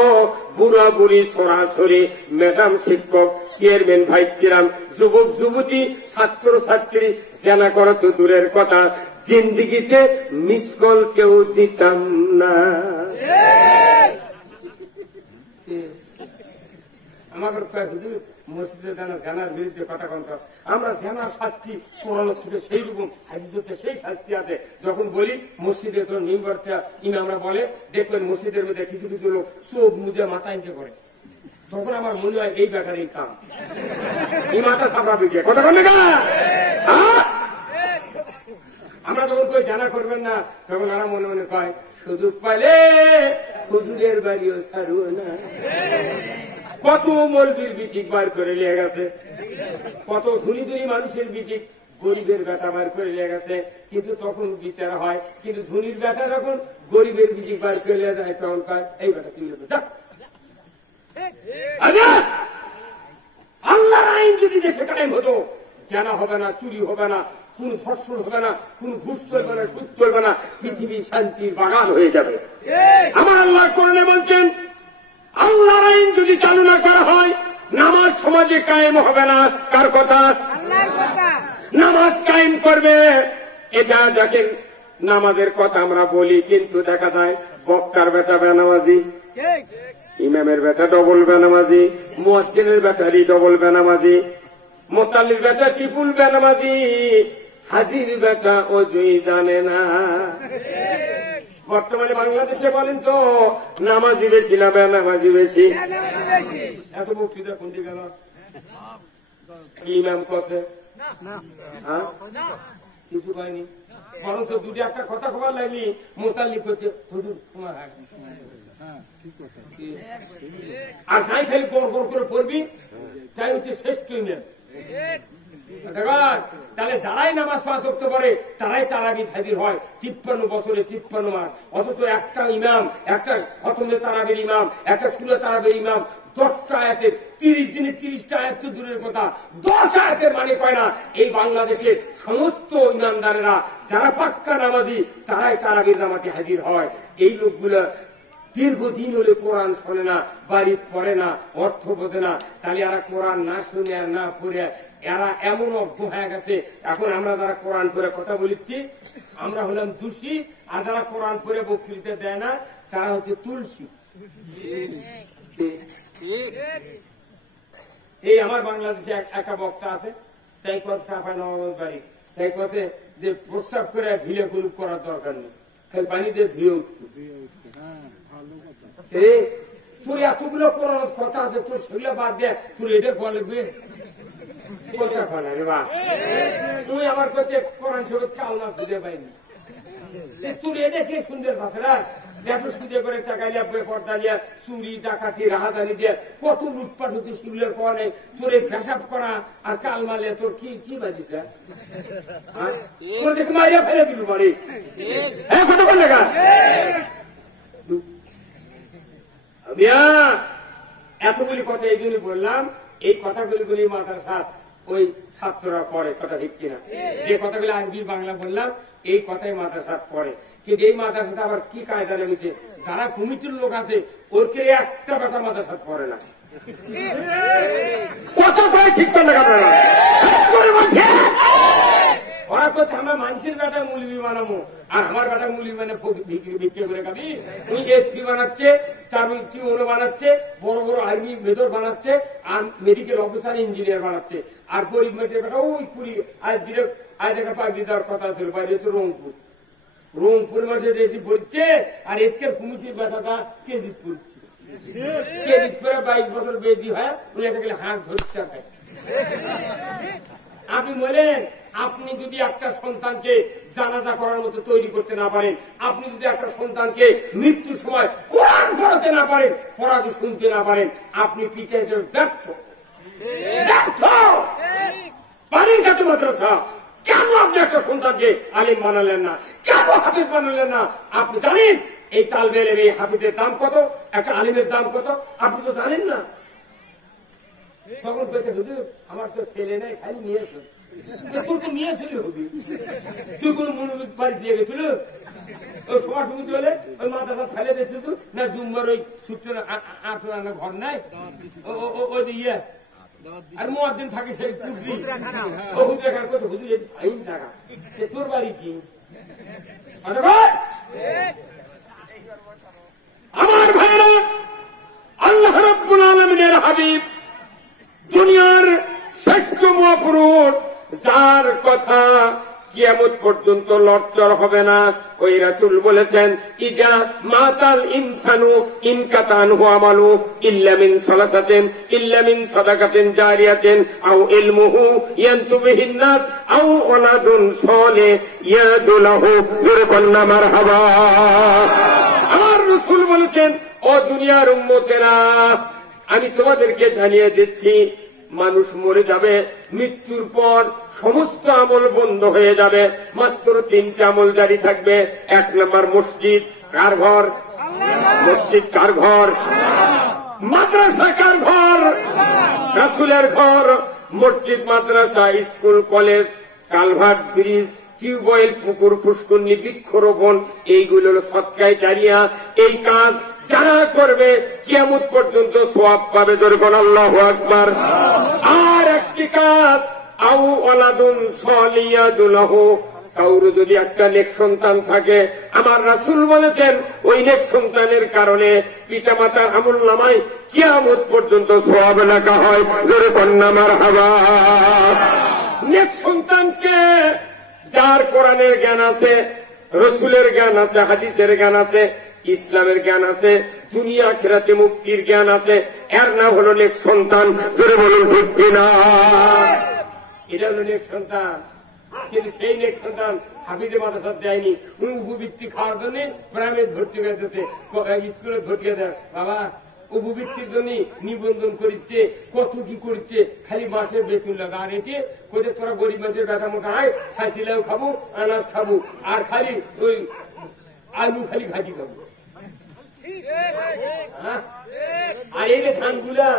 বুড়া বুড়ি সরাসরি ম্যাডাম শিক্ষক চেয়ারম্যান ভাইস চেয়ারম্যান যুবক যুবতী ছাত্র ছাত্রী জানা করা তো দূরের কথা, জিন্দিগিতে মিস কল কেউ দিতাম না। আমাদের হুজুর মসজিদে জানার বিরুদ্ধে কথা কন্ত, আমরা জানার শাস্তি কোরআন থেকে সেই রকম হাদিসে সেই শাস্তি আছে। যখন বলি মসজিদে তো নিম্বরটা ইমামরা বলে, দেখবেন মসজিদের মধ্যে কিছু কিছু লোক চোখ মুজে মাথা ইঞ্চে করে, তখন আমার মনে হয় এই ব্যাপারে এই কাম এই মাথা সাপড়া বিকে কথা বলে না। আমরা যখন কই জানা করবেন না, তখন ওরা মনে মনে কয় সুযোগ পাইলে হুজুরের বাড়িও ছাড়ু না। কত মলবির বিটিক বার করে নিয়ে গেছে, কত ধনী ধনী মানুষের বিটিক গরিবের বেটা বার করে নিয়ে গেছে, কিন্তু তখন বিচার হয়। কিন্তু ধনীর বেটা যখন গরিবের বিটিক বার করে নিয়ে যায়, তখন কয় এই বেটা তুলে আল্লাহর আইন যদি দেশে কায়েম হতো, জানা হবে না, চুরি হবে না, কোন ধর্ষণ হবে না, কোন ঘুষ চলবে না, সুদ চলবে না, পৃথিবী শান্তির বাগান হয়ে যাবে। আমার আল্লাহ কোরআনে বলছেন আল্লাহর আইন যদি চালু না করা হয়, নামাজ সমাজে কায়েম হবে না। কার কথা? আল্লাহর কথা। নামাজ কায়েম করবে, এটা দেখেন নামাজের কথা আমরা বলি, কিন্তু দেখা যায় বক্তার বেটা বেনামাজি, ইমামের বেটা ডবল বেনামাজি, মুয়াজ্জিনের বেটারি ডবল বেনামাজি, মোতাল্লির বেটা ট্রিপুল বেনামাজি, হাজির বেটা ওযুই জানে না। বর্তমানে বাংলাদেশে বলেন তো নামাজি বেশি না বেনামাজি বেশি? এত বক্তৃতা কোনটি গেল? ইমাম কছে কিছু পাইনি, বরং তো দুটি একটা কথা খবর লাগলি মোতাল্লি করতে তোমার আর তাই খালি গড় গড় করে পড়বি, তাই হচ্ছে শ্রেষ্ঠ ইমাম। তাহলে যারাই নামাজ 5 ওয়াক্ত পড়ে তারাই তারাবি হাজির হয় 53 বছরে 53 মাস। অথচ একটা ইমাম, একটা খতমে তারাবির ইমাম, একটা সূরা তারাবির ইমাম 10টা আয়াতে 30 দিনে 30টা আয়াত তো দূরের কথা, 10 আয়াতের মানে কয় না। এই বাংলাদেশের সমস্ত ইমামদারেরা যারা পাক্কা নামাজি, তারাই তারাবির নামাজে হাজির হয়। এই লোকগুলো দীর্ঘদিন হলে কোরআন শোনে না, বাড়ি পড়ে না, অর্থ বোঝে না। তাহলে এরা কোরআন না শুনে আর না পড়ে এরা এমন অজ্ঞ হয়ে গেছে। এখন আমরা যারা কোরআন পড়ে কথা বলিচ্ছি, আমরা হলাম দোষী, আর যারা কোরআন পড়ে বক্তৃতা দেয় না তারা হচ্ছে তুলসী। এই আমার বাংলাদেশে একটা বক্তা আছে, তাই কথা বাড়ি, তাই কথা যে প্রস্রাব করে ঢিলে গ্রুপ করার দরকার নেই, খালি পানি দিয়ে ধুয়ে উঠত। তোর এতগুলো কোরআন কথা আছে, তোর সেগুলো বাদ দে, তোর এটা কোয়া লাগবে কথা কয় না রে বা। তুই আমার কাছে কোরআন শরীফ কালমা খুঁজে পাইনি, তোর এটা কে সুন্দর কথা দেশে সুদে করে টাকা লিয়া পর্দা লিয়া চুরি ডাকাতি রাহাদানি দিয়ে কত লুটপাট হচ্ছে সেগুলোর কোয়া নেই। তোর এই পেশাব করা আর কালমা লিয়া তোর কি কি বাজিছে? তোর দেখে মারিয়া ফেলে দিল বাড়ি কত কোন টাকা এতগুলি কথা এই জন্য বললাম, এই কথাগুলি মাদ্রাসার ওই ছাত্ররা পড়ে, কথা ঠিক কিনা? যে কথাগুলো আরবি বাংলা বললাম এই কথাই মাদ্রাসার পড়ে, কিন্তু এই মাদ্রাসাতে আবার কি কায়দা নেমেছে, যারা কমিটির লোক আছে ওকে একটা বেটা মাদ্রাসাত পড়ে না। কথা কয় ঠিক করে না ওরা করছে আমার মানুষের বেটা মুলবি বানাবো আর আমার বেটা মুলবি মানে বিক্রি করে খাবি। তুই এসপি বানাচ্ছে, তার টিউনো বানাচ্ছে, বড় বড় আর্মি মেজর বানাচ্ছে, আর মেডিকেল অফিসার ইঞ্জিনিয়ার বানাচ্ছে, আর গরিব মানুষের বেটা ওই কুড়ি আজ একটা পাগড়ি দেওয়ার কথা ছিল বাইরে হচ্ছে রংপুর মানুষের এটি পড়ছে, আর এর কমিটির বেটাটা কেজিত পড়ছে, কেজিত করে 22 বছর বেজি হয় উনি একটা গেলে হাত ধরতে হয়। আপনি বলেন, আপনি যদি একটা সন্তানকে জানাজা করার মতো তৈরি করতে না পারেন, আপনি যদি একটা সন্তানকে মৃত্যুর সময় কোরআন পড়াতে না পারেন, পড়াতে শুনতে না পারেন, আপনি পিতা হিসেবে ব্যর্থ। পানির কাছে মাদ্রাসা কেন আপনি একটা সন্তানকে আলিম বানালেন না, কেন হাফিজ বানালেন না? আপনি জানেন এই তালবে এলেম এই হাফিজের দাম কত, একটা আলিমের দাম কত? আপনি তো জানেন না। তখন কইতে হুজুর আমার তো ছেলে নেই, খালি নিয়েছ, তোর তো নিয়ে ছেলে হবি, তুই কোন মনোবিদ বাড়ি দিয়ে গেছিল? ওই সভা সমিতি হলে ওই মাদ্রাসা ফেলে দিয়েছিল না, জুম্বার ওই ছুটতে আনা ঘর নাই ওই ইয়ে, আর মুয়াজ্জিন থাকে সেই পুত্রী হুজুর কত হুজুর ফাইন টাকা, তোর বাড়ি কি? আমার ভাইরা, আল্লাহ রাব্বুল আলামিনের হাবিব দুনিয়ার শ্রেষ্ঠ মহাপুরুষ, যার কথা কিয়ামত পর্যন্ত লড়চড় হবে না, ওই রাসূল বলেছেন ইজা মাতাল ইনসানু ইনকাতানহু আমালু ইল্লা মিন সালাসাতিন ইল্লা মিন সাদাকাতিন জারিয়াতিন আও ইলমুহু ইয়ানতুবিহিন নাস আও ওয়ালাদুন সালিহ ইয়াদুলাহু যুরকান্না মারহাবা। আমার রাসূল বলেছেন, ও দুনিয়ার উম্মতেরা, আমি তোমাদেরকে জানিয়ে দিচ্ছি, মানুষ মরে যাবে, মৃত্যুর পর সমস্ত আমল বন্ধ হয়ে যাবে, মাত্র 3টা আমল জারি থাকবে। 1 নম্বর মসজিদ, কার ঘর? মসজিদ কার ঘর? মাদ্রাসা কার ঘর? রাসূলের ঘর। মসজিদ, মাদ্রাসা, school, college, culvert, bridge, tubewell, পুকুর, পুষ্করণী, বৃক্ষরোপণ, এইগুলো সৎকায় জারিয়া। এই কাজ যারা করবে কিয়ামত পর্যন্ত সওয়াব পাবে, দরকার আল্লাহু আকবার। আর একটি কাজ, আউ ওয়ালাদুন সালিয়াদুলাহু, কাউর যদি একটা নেক সন্তান থাকে, আমার রাসূল বলেছেন ওই নেক সন্তানের কারণে পিতামাতার আমলনামায় কিয়ামত পর্যন্ত সওয়াব লেখা হয়, জোরে কন্যা মারহাবা। নেক সন্তানকে, যার কোরআনের জ্ঞান আছে, রাসূলের জ্ঞান আছে, হাদিসের জ্ঞান আছে, ইসলামের জ্ঞান আছে, দুনিয়া আখিরাতে মুক্তির জ্ঞান আছে, এর নাম হলো নেক সন্তান, জোরে বলুন ঠিক কিনা? এটা হলো নেক সন্তান। কিন্তু সেই নেক সন্তান হাফিজে মাদ্রাসা দেয়নি, উনি উপবৃত্তি খাওয়ার জন্য প্রাইভেট ভর্তি করে দিতে, স্কুলে ভর্তি করে দেয়। বাবা উপবৃত্তির জন্য নিবন্ধন করছে, কত কি করছে, খালি মাসের বেতন লাগা। আর এটি কোথায় তোরা গরিব মানুষের ব্যথা মোটা হয়, সাইছিলাম খাবো, আনাজ খাবো, আর খালি ওই আলু খালি ঘাটি খাবো। আর এই যে ধানগুলা,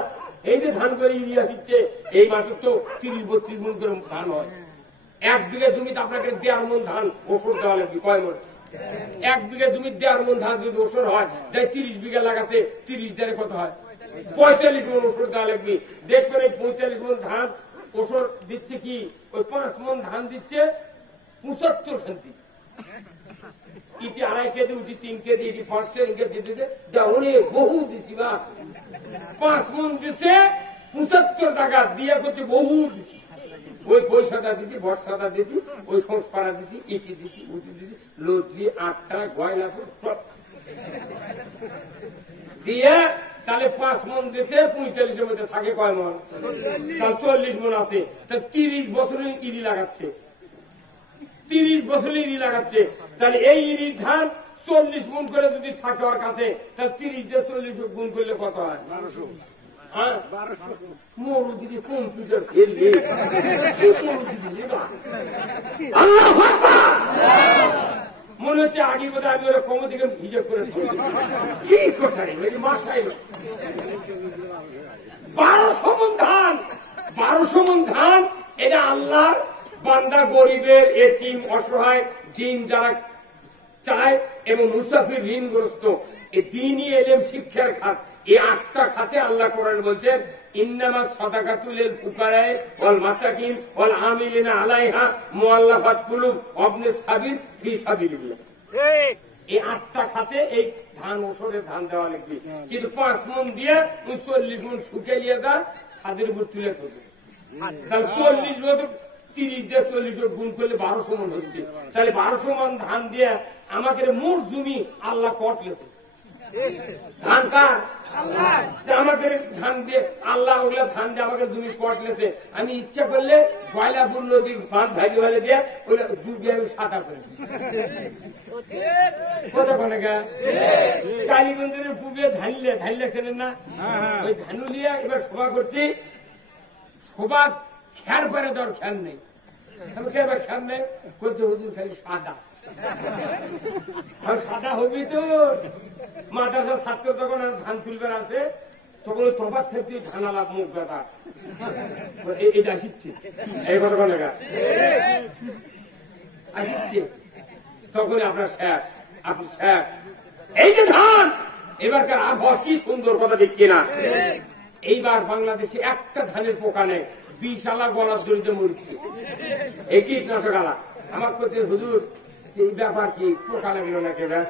এই যে ধান করে ইউরিয়া দিচ্ছে, এই মাসে তো 30-32 মণ করে ধান হয়। 1 বিঘা জমিতে আপনাকে 1.5 মণ ধান ওষুধ দেওয়া লাগবে। কয় মণ? 1 বিঘা জমিতে 1.5 মণ ধান যদি ওষুধ হয়, যাই 30 বিঘা লাগাচ্ছে, 30 দ্বারে কত হয়? 45 মণ ওষুধ দেওয়া লাগবে। দেখবেন এই 45 মণ ধান ওষুধ দিচ্ছে কি, ওই 5 মণ ধান দিচ্ছে 75 খান্তি। ইটি 2.5 কেজি, উঠি 3 কেজি, ইটি 5 কেজি দিতে অনেক বহু দিছি বা 5 মণ দিছে 75 টাকা দিয়ে করছে, বহু দিছি। ওই পয়সাটা দিচ্ছি, বর্ষাটা দিচ্ছি, ওই সংস্পাড়া দিচ্ছি, ইটি দিচ্ছি, উঠি দিচ্ছি, লোট দিয়ে 8 টাকা গয়না দিয়ে তাহলে 5 মন দেশে 45-এর মধ্যে থাকে কয় মন? তাহলে 40 মন আছে। তা 30 বছরে ইরি লাগাচ্ছে, 30 বছরে ইরি লাগাচ্ছে। তাহলে এই ইরির ধান 40 মন করে যদি থাকে ওর কাছে, তাহলে 30 দিয়ে 40 গুণ করলে কত হয়? 1200। হ্যাঁ, মরুদিদি কম্পিউটার ফেলবে। মনে হচ্ছে আগে বোধ আমি ওরা কম দিকে হিসেব করে কি কথা মাথায় 1200 মন ধান, 1200 মন ধান। এটা আল্লাহর বান্দা, গরিবের, এতিম, অসহায়, দিন যারা চায় এবং মুসাফির, ঋণগ্রস্ত, এই দ্বীনি ইলম শিক্ষার খাত, এই 8টা খাতে আল্লাহ কোরআন বলছেন ইন্নামাস সাদাকাতুল লিল ফুকারা ওয়াল মাসাকিন ওয়াল আমিলিনা আলাইহা মুআল্লাফাত কুলুব ওয়াবনিস সাবিল ফি সাবিলিল্লাহ। এই 8টা খাতে এই ধান, ওষুধের ধান দেওয়া লাগবে। কিন্তু 5 মন দিয়ে 40 মন শুকিয়ে দিয়ে দেয়, ছাদের উপর তুলে থাকবে। তাহলে 40 বছর 30 দিয়ে 40 গুণ করলে 1200 মন হচ্ছে। তাহলে 1200 মন ধান দিয়ে আমাকে মোট জমি আল্লাহ কটলেছে। ধান কার? আমাকে ধান দিয়ে আল্লাহ ওগুলা ধান দিয়ে আমাকে জমি কটলেছে। আমি ইচ্ছা করলে গয়লাপুর নদীর বাঁধ ভাগে ভাগে দিয়ে ওগুলা ডুবিয়ে আমি সাঁতার করে কতক্ষণে গা কালীগঞ্জের পূর্বে ধানলে চেনেন না? ওই ধানুলিয়া এবার সভা করছি, সভা খেয়ার পরে তোর খেয়াল নেই। এবার খেয়াল নেই করতে হুজুর খালি সাদা সাদা হবি তো। মাদ্রাসার ছাত্র তখন ধান তুলবার আসে, তখন ওই তফাত থেকে ধান আলাপ মুখ গাদা এটা আসিচ্ছে এই কতক্ষণ আসিচ্ছে। তখন আপনার শেষ, আপনি শেষ। এই যে ধান, এবারকার আবহাওয়া কি সুন্দর, কথা ঠিক কিনা? এইবার বাংলাদেশে একটা ধানের পোকা নেই, 20 আলা গলার দড়িতে মরছে। এই কীটনাশক আলা আমার করতে হুজুর এই ব্যাপার কি, পোকা লাগলো না কেবা?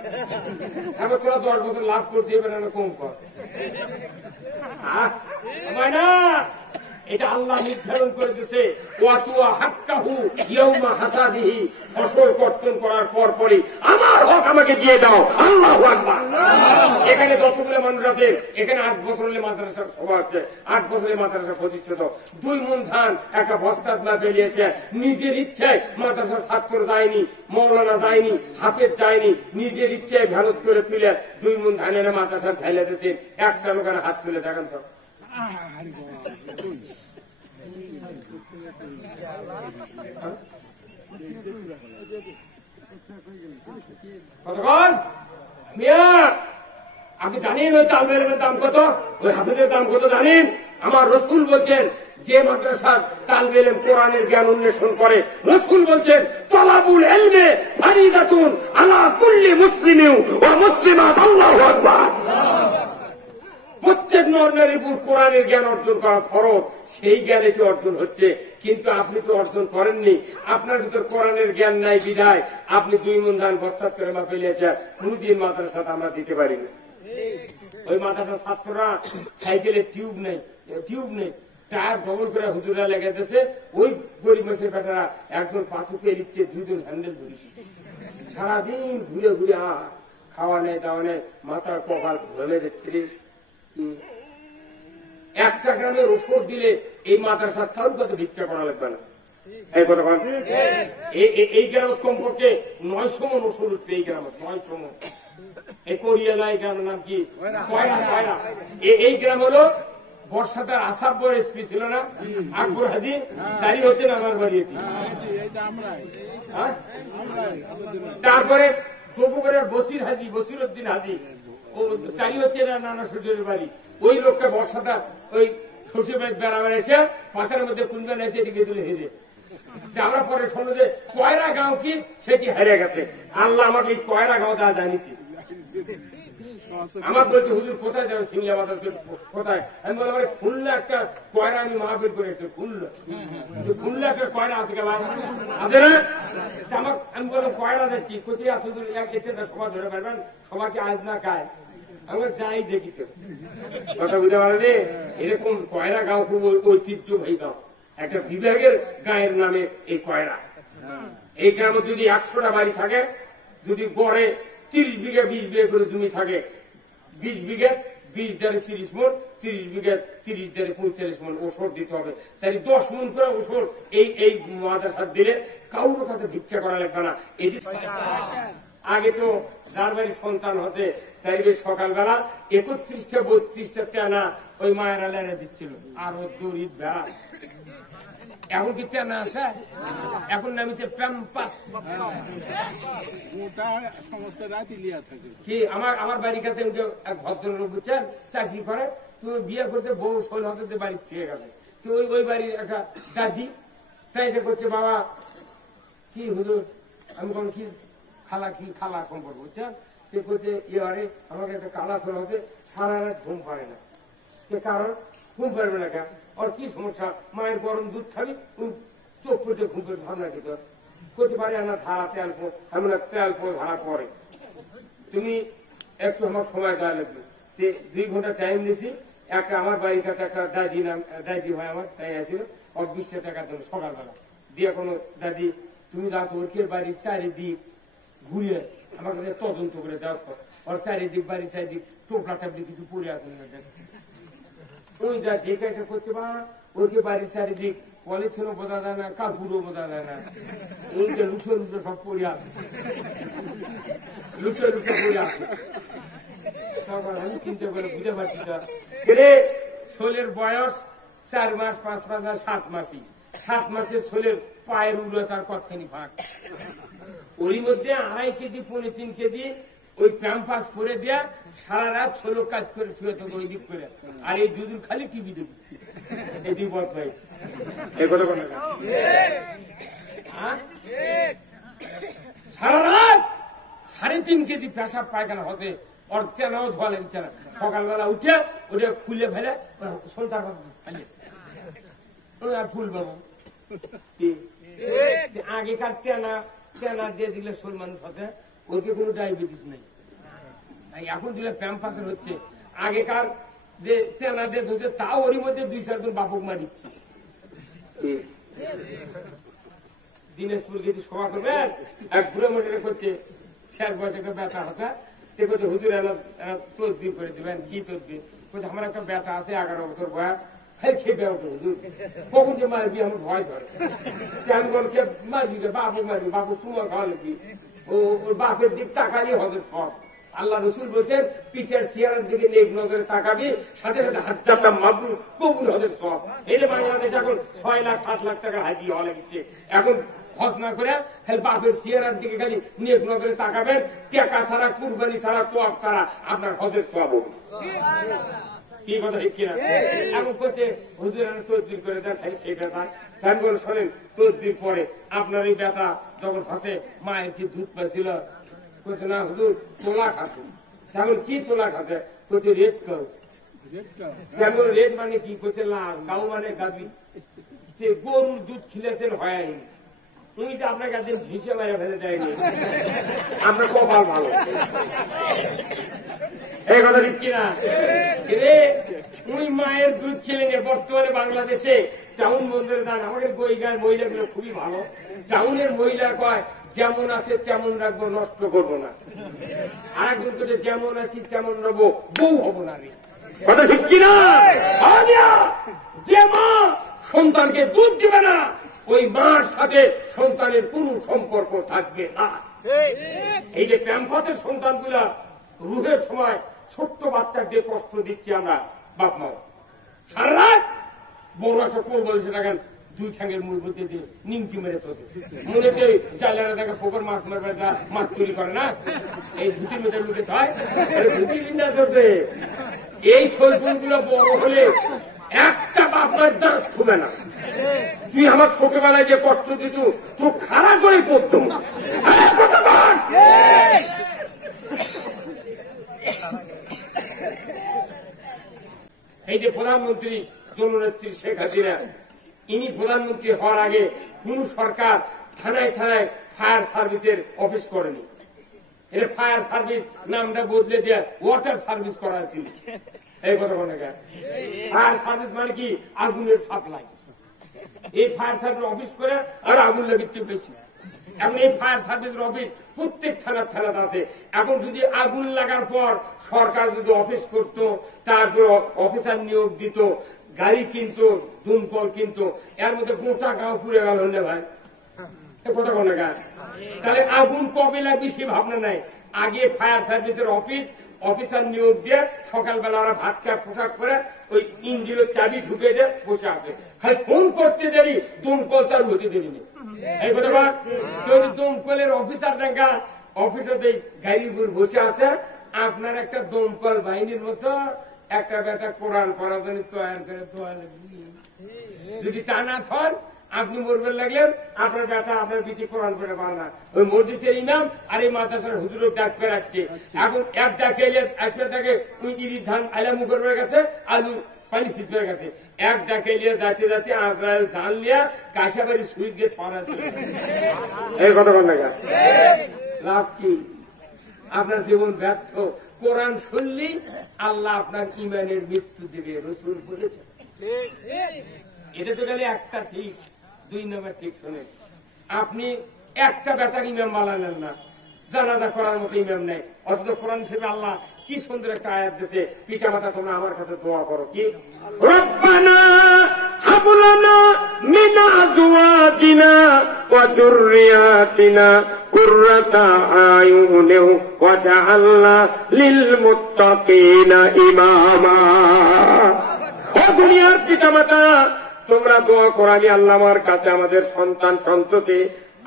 এবার তোরা 10 বছর লাভ করছে, এবার আমি কম কর না। এটা আল্লাহ নির্ধারণ করে দিয়েছে, ফসল কর্তন করার পর পরই আমার হক আমাকে দিয়ে দাও। আল্লাহু আকবার। এখানে যতগুলো মানুষ আছে, এখানে 8 বছর হলে মাদ্রাসার সভা হচ্ছে, 8 বছরে মাদ্রাসা প্রতিষ্ঠিত। 2 মন ধান একটা বস্তাত না বেরিয়েছে, নিজের ইচ্ছায় মাদ্রাসার ছাত্র যায়নি, মৌলানা যায়নি, হাফেজ যায়নি, নিজের ইচ্ছায় ভ্যালত করে তুলে 2 মন ধানের মাদ্রাসার ফেলে দিয়েছে। একটা লোকের হাত তুলে দেখেন তো। কতক্ষণ মিয়া আপনি জানেন ওই তালবেলের দাম কত, ওই হাফেজের দাম কত জানেন? আমার রাসূল বলছেন, যে মাদ্রাসার তালবে ইলম কোরআনের জ্ঞান অন্বেষণ করে, রাসূল বলছেন তালাবুল ইলমি ফারিদাতুন আলা কুল্লি মুসলিমিন ওয়া মুসলিমাত। আল্লাহু আকবার। প্রত্যেক নর নারীর উপর কোরআনের জ্ঞান অর্জন করা ফরজ। সেই জ্ঞান এটি অর্জন হচ্ছে, কিন্তু আপনি তো অর্জন করেননি। আপনার ভিতর কোরআনের জ্ঞান নাই বিধায় আপনি 2 মন ধান বস্তাত করে মা ফেলিয়েছে। কোনদিন মাদ্রাসাতে আমরা দিতে পারি না। ওই মাদ্রাসার ছাত্ররা সাইকেলের টিউব নেই, টায়ার ডবল করে হুজুরা লেগে দিয়েছে। ওই গরিব মানুষের বেটারা একজন পাশে পেয়ে দিচ্ছে, 2 জন হ্যান্ডেল ধরিস, সারাদিন ঘুরে ঘুরে খাওয়া নেই, দাওয়া নেই, মাথার কপাল ভরে যাচ্ছে। একটা গ্রামের ওষুধ দিলে এই মাদ্রাসার কারো কত ভিক্ষা করা লাগবে না। এই কথা এই গ্রামের কমপক্ষে 900 মন ওষুধ উঠবে। এই গ্রামে 900 মন। এই কোরিয়ালা, এই গ্রামের নাম কি? কয়রা। এই গ্রাম হলো বর্ষাতার আসাব এসপি ছিল না আকবর হাজি, তারই হচ্ছেন আমার বাড়ি। তারপরে তবুগরের বসিরউদ্দিন হাজি, তারই হচ্ছে নানা সূর্যের বাড়ি। ওই লোকটা বর্ষাটা ওই শ্বশুর বাড়ি বেড়াবার এসে পাতার মধ্যে কুঞ্জন এসে এদিকে তুলে হেরে। আমরা পরে শুনলো যে কয়রা গাঁও কি, সেটি হেরে গেছে। আল্লাহ আমাকে এই কয়রা গাঁও দেওয়া জানিয়েছি। আমার বলছে হুজুর কোথায় যাবেন, সিংলা বাজার কোথায়? আমি বললাম খুলনা একটা কয়রা আমি মাহফিল করে এসেছি। খুলনা একটা কয়রা আছে আছে না? আমি বললাম কয়রা যাচ্ছি, কোথায় এত দূর এতে সভা ধরে পারবেন, সবাইকে আজ না খায়। আমরা যাই দেখি তো, কথা বুঝতে পারেনি? এরকম কয়রা গাঁও খুব ঐতিহ্যবাহী গাঁও, একটা বিভাগের গায়ের নামে এই কয়রা। এই গ্রামে যদি 100টা বাড়ি থাকে, যদি গড়ে 30 বিঘা 20 বিঘা করে জমি থাকে, 20 বিঘা 20 দ্বারে 30 মণ, 30 বিঘা 30 দ্বারে 45 মণ ওষুধ দিতে হবে। তাই 10 মণ করে ওষুধ এই মাদ্রাসা দিলে কারোর কাছে ভিক্ষা করা লাগবে না। এটি আগে তো যার বাড়ি সন্তান হতে তাই সকালবেলা 31টা 32টা তেনা ওই মায়েরা লেনে দিচ্ছিল, আরো দরিদ বেড়া। এখন কি তেনা আছে? এখন নামিছে প্যাম্পাস। কি আমার বাড়ির কাছে এক ভদ্রলোক বুঝছেন চাকরি করে, তুমি বিয়ে করতে বউ 16 হতে বাড়ি থেকে গেছে। তো ওই বাড়ির একটা দাদি তাই সে করছে, বাবা কি হুজুর, আমি কোন কি খালা সম্পর্ক বুঝছেন, সে করছে ইয়ারে আমাকে একটা কালা ছোলা হতে সারা রাত ঘুম পারে না। কারণ ঘুম পারবে না কেন? আর কি সমস্যা? মায়ের গরম দুধ খাবি, চোখ পড়তে ঘুম পেতে ভাবনা কি তোর করতে পারে না, ধারা তেল এমন তেল ধারা পরে। তুমি একটু আমার সময় দেওয়া লাগবে। 2 ঘন্টা টাইম নিয়েছি। একটা আমার বাড়ির কাছে একটা দাদি হয় আমার, তাই আসছিল ওর 20টা টাকার জন্য সকালবেলা দিয়ে কোনো দাদি তুমি রাখো ওর বাড়ির চারিদিক ঘুরিয়ে আমার কাছে তদন্ত করে দেওয়া, ওর চারিদিক বাড়ির চারিদিক টোপলা টাপলি কিছু পড়ে আসুন না, ওই যা দেখে করছে বা ওকে বাড়ির চারিদিক পলিথিনও বোঝা যায় না, কাপড়ও বোঝা যায় না, ওই যে লুচো সব পড়ে আসে, লুচো পড়ে আসে। আমি চিন্তা করে বুঝে পারছি না, ছোলের বয়স 4 মাস 5 মাস না 7 মাসই। 7 মাসের ছোলের পায়ের উড়ে তার কতখানি ফাঁক, ওই মধ্যে 2.5 কেজি 3.5 কেজি ওই প্যাম্পাস করে দেয়া সারা রাত ছোলো কাজ করে শুয়ে থাকো ওই দিক করে, আর এই দুদিন খালি টিভি দেখছি। এই 2 বছর ভাই সারা রাত 3.5 কেজি পেশাব পায়খানা হতে ওর তেনাও ধোয়া লাগছে না। সকালবেলা উঠে ওটা খুলে ফেলে সন্তান আর ফুল বাবু আগেকার তেনা দিয়ে দিলে শোল মানুষ হতে, ওকে কোনো ডায়াবেটিস নেই। এখন দিলে প্যাম্পাসের হচ্ছে, আগেকার যে তেনা দিয়ে ধরছে তাও ওরই মধ্যে 2-4 জন বাপক মারিচ্ছে। দিনাজপুর যদি সভা করবেন, এক বুড়ো মন্ডলে করছে 6 বয়সে একটা ব্যথা হতা, সে করছে হুজুর তদবির করে দিবেন। কি তদবির করছে? আমার একটা ব্যথা আছে 11 বছর বয়স, খেপে ওঠে হুজুর, কখন যে মারবি আমার ভয় ধরে, কেমন মারবি, বাবু মারবি, বাবু সুমা খাওয়া লাগবি, ও বাপের দিক তাকালি হবে সব। আল্লাহ রসুল বলছেন পিঠের চেয়ারের দিকে নেক নজরে তাকাবি, সাথে সাথে হাত চাপটা মাবরু কবুল হবে সব। এই যে বাংলাদেশ এখন 6 লাখ 7 লাখ টাকা হাজি হওয়া লাগছে। এখন হজ না করে বাপের চেয়ারের দিকে খালি নেক নজরে তাকাবেন, টাকা ছাড়া, কুরবানি ছাড়া, তোয়াব ছাড়া আপনার হজের সব হবে। কি কথা ঠিক কিনা? এখন করছে হুজুর তদবির করে দেন, এই ব্যথা ধ্যান করে শোনেন। তদবির পরে আপনার এই ব্যথা যখন হাসে, মায়ের কি দুধ পাইছিল? করছে না হুজুর তোলা খাচ্ছে। তেমন কি তোলা খাচ্ছে? করছে রেড কাউ। তেমন রেড মানে কি? করছে লাল, কাউ মানে গাভী। গরুর দুধ খিলেছেন হয়নি, তুমি তো আপনাকে একদিন ভিসে মেরে ফেলে দেয়নি, আমরা কপাল ভালো। এই কথা ঠিক কিনা? তুই মায়ের দুধ খেলে নে। বর্তমানে বাংলাদেশে টাউন বন্ধের দান, আমাদের বইগার মহিলাগুলো খুবই ভালো। টাউনের মহিলা কয় যেমন আছে তেমন রাখবো, নষ্ট করবো না। আর একজন করে যেমন আছি তেমন রাখবো, বউ হবো না রে। কথা ঠিক কিনা? যে মা সন্তানকে দুধ দিবে না, ওই মার সাথে সন্তানের কোন সম্পর্ক থাকবে না। এই যে প্যাম্পাসের সন্তানগুলা রুহের সময় ছোট্ট বাচ্চাকে কষ্ট দিচ্ছি আমরা বাপ মা, সারা রাত বড় একটা করবো সেটাকেন 2 ঠ্যাঙের মূল বলতে নিমকি মেরে চলছে। মনে হচ্ছে চাইলারা দেখা পোকর মাছ মারবে, মাছ চুরি করে না, এই ধুতি মেটে লুকে হয় ধুতি চিন্তা করতে। এই শৈলপুর গুলো বড় হলে একটা বাপমার দাঁত থুবে না। তুই আমার ছোটবেলায় যে কষ্ট দিত তো খারাপ করে পড়তাম। এই যে প্রধানমন্ত্রী জননেত্রী শেখ হাসিনা, ইনি প্রধানমন্ত্রী হওয়ার আগে কোন সরকার থানায় থানায় ফায়ার সার্ভিসের অফিস করেনি। এটা ফায়ার সার্ভিস নামটা বদলে দিয়ে ওয়াটার সার্ভিস করা ছিল। এই কথা মনে করেন, ফায়ার সার্ভিস মানে কি? আগুনের সাপ্লাই। এই ফায়ার সার্ভিস অফিস করে আর আগুন লাগিচ্ছে বেশি। এখন এই ফায়ার সার্ভিসের অফিস প্রত্যেক থানাতে আছে। এখন যদি আগুন লাগার পর সরকার যদি অফিস করত, তারপর অফিসার নিয়োগ দিত, গাড়ি কিনতো, দমকল কিনতো, এর মধ্যে গোটা গাঁও পুড়ে গেল না ভাই, কথা কোন গাছ। তাহলে আগুন কবে লাগবে সে ভাবনা নাই। আগে ফায়ার সার্ভিসের অফিসার নিয়োগ দিয়ে সকালবেলা ওরা ভাত খায় পোশাক করে ওই ইঞ্জিনের চাবি ঢুকে দিয়ে বসে আছে, খালি ফোন করতে দেরি, দমকল চালু হতে দেরি নেই। এই কথা বল, দমকলের অফিসার দেখা অফিসে গাড়ির উপর বসে আছে, আপনার একটা দমকল বাহিনীর মতো একটা বেটা কোরআন পড়ার জন্য তৈরি করে দোয়া লাগবে। যদি তা না থন আপনি মরবেন লাগলেন, আপনার বেটা আপনার বিটি কোরআন করে পারে না। ওই মসজিদের ইমাম আর এই মাদ্রাসার হুজুরের ডাক করে রাখছে। এখন এক ডাকে এলে আসবে তাকে ওই ইরি ধান আলামু করবে গেছে, আলু পানি শীত গেছে, এক ডাকে এলিয়ে যাতে যাতে আজরাইল ধান লিয়া কাশাবাড়ি সুইচ গিয়ে ছড়াচ্ছে। এই কথা বল না, লাভ কি? আপনার জীবন ব্যর্থ। কোরআন শুনলি আল্লাহ আপনার ইমানের মৃত্যু দেবে, রসুল বলেছে। এটা তো গেলে একটা ঠিক, 2 নম্বর ঠিক শুনে আপনি একটা বেটার ইমাম বানালেন না, জানাজা করার মতো ইমাম নেই, অথচ কোরআন শরীফে আল্লাহ কি সুন্দর একটা আয়াত দিয়েছে, পিতা মাতা তোমরা আমার কাছে দোয়া করো, কি রব্বানা হাব লানা মিন আজওয়াজিনা ওয়া যুররিয়াতিনা কুররাতা আয়ুনিন ওয়াজআলনা লিল মুত্তাকিনা ইমামা। ও দুনিয়ার পিতা মাতা, তোমরা দোয়া করো আমি আল্লাহ আমার কাছে আমাদের সন্তান সন্ততি,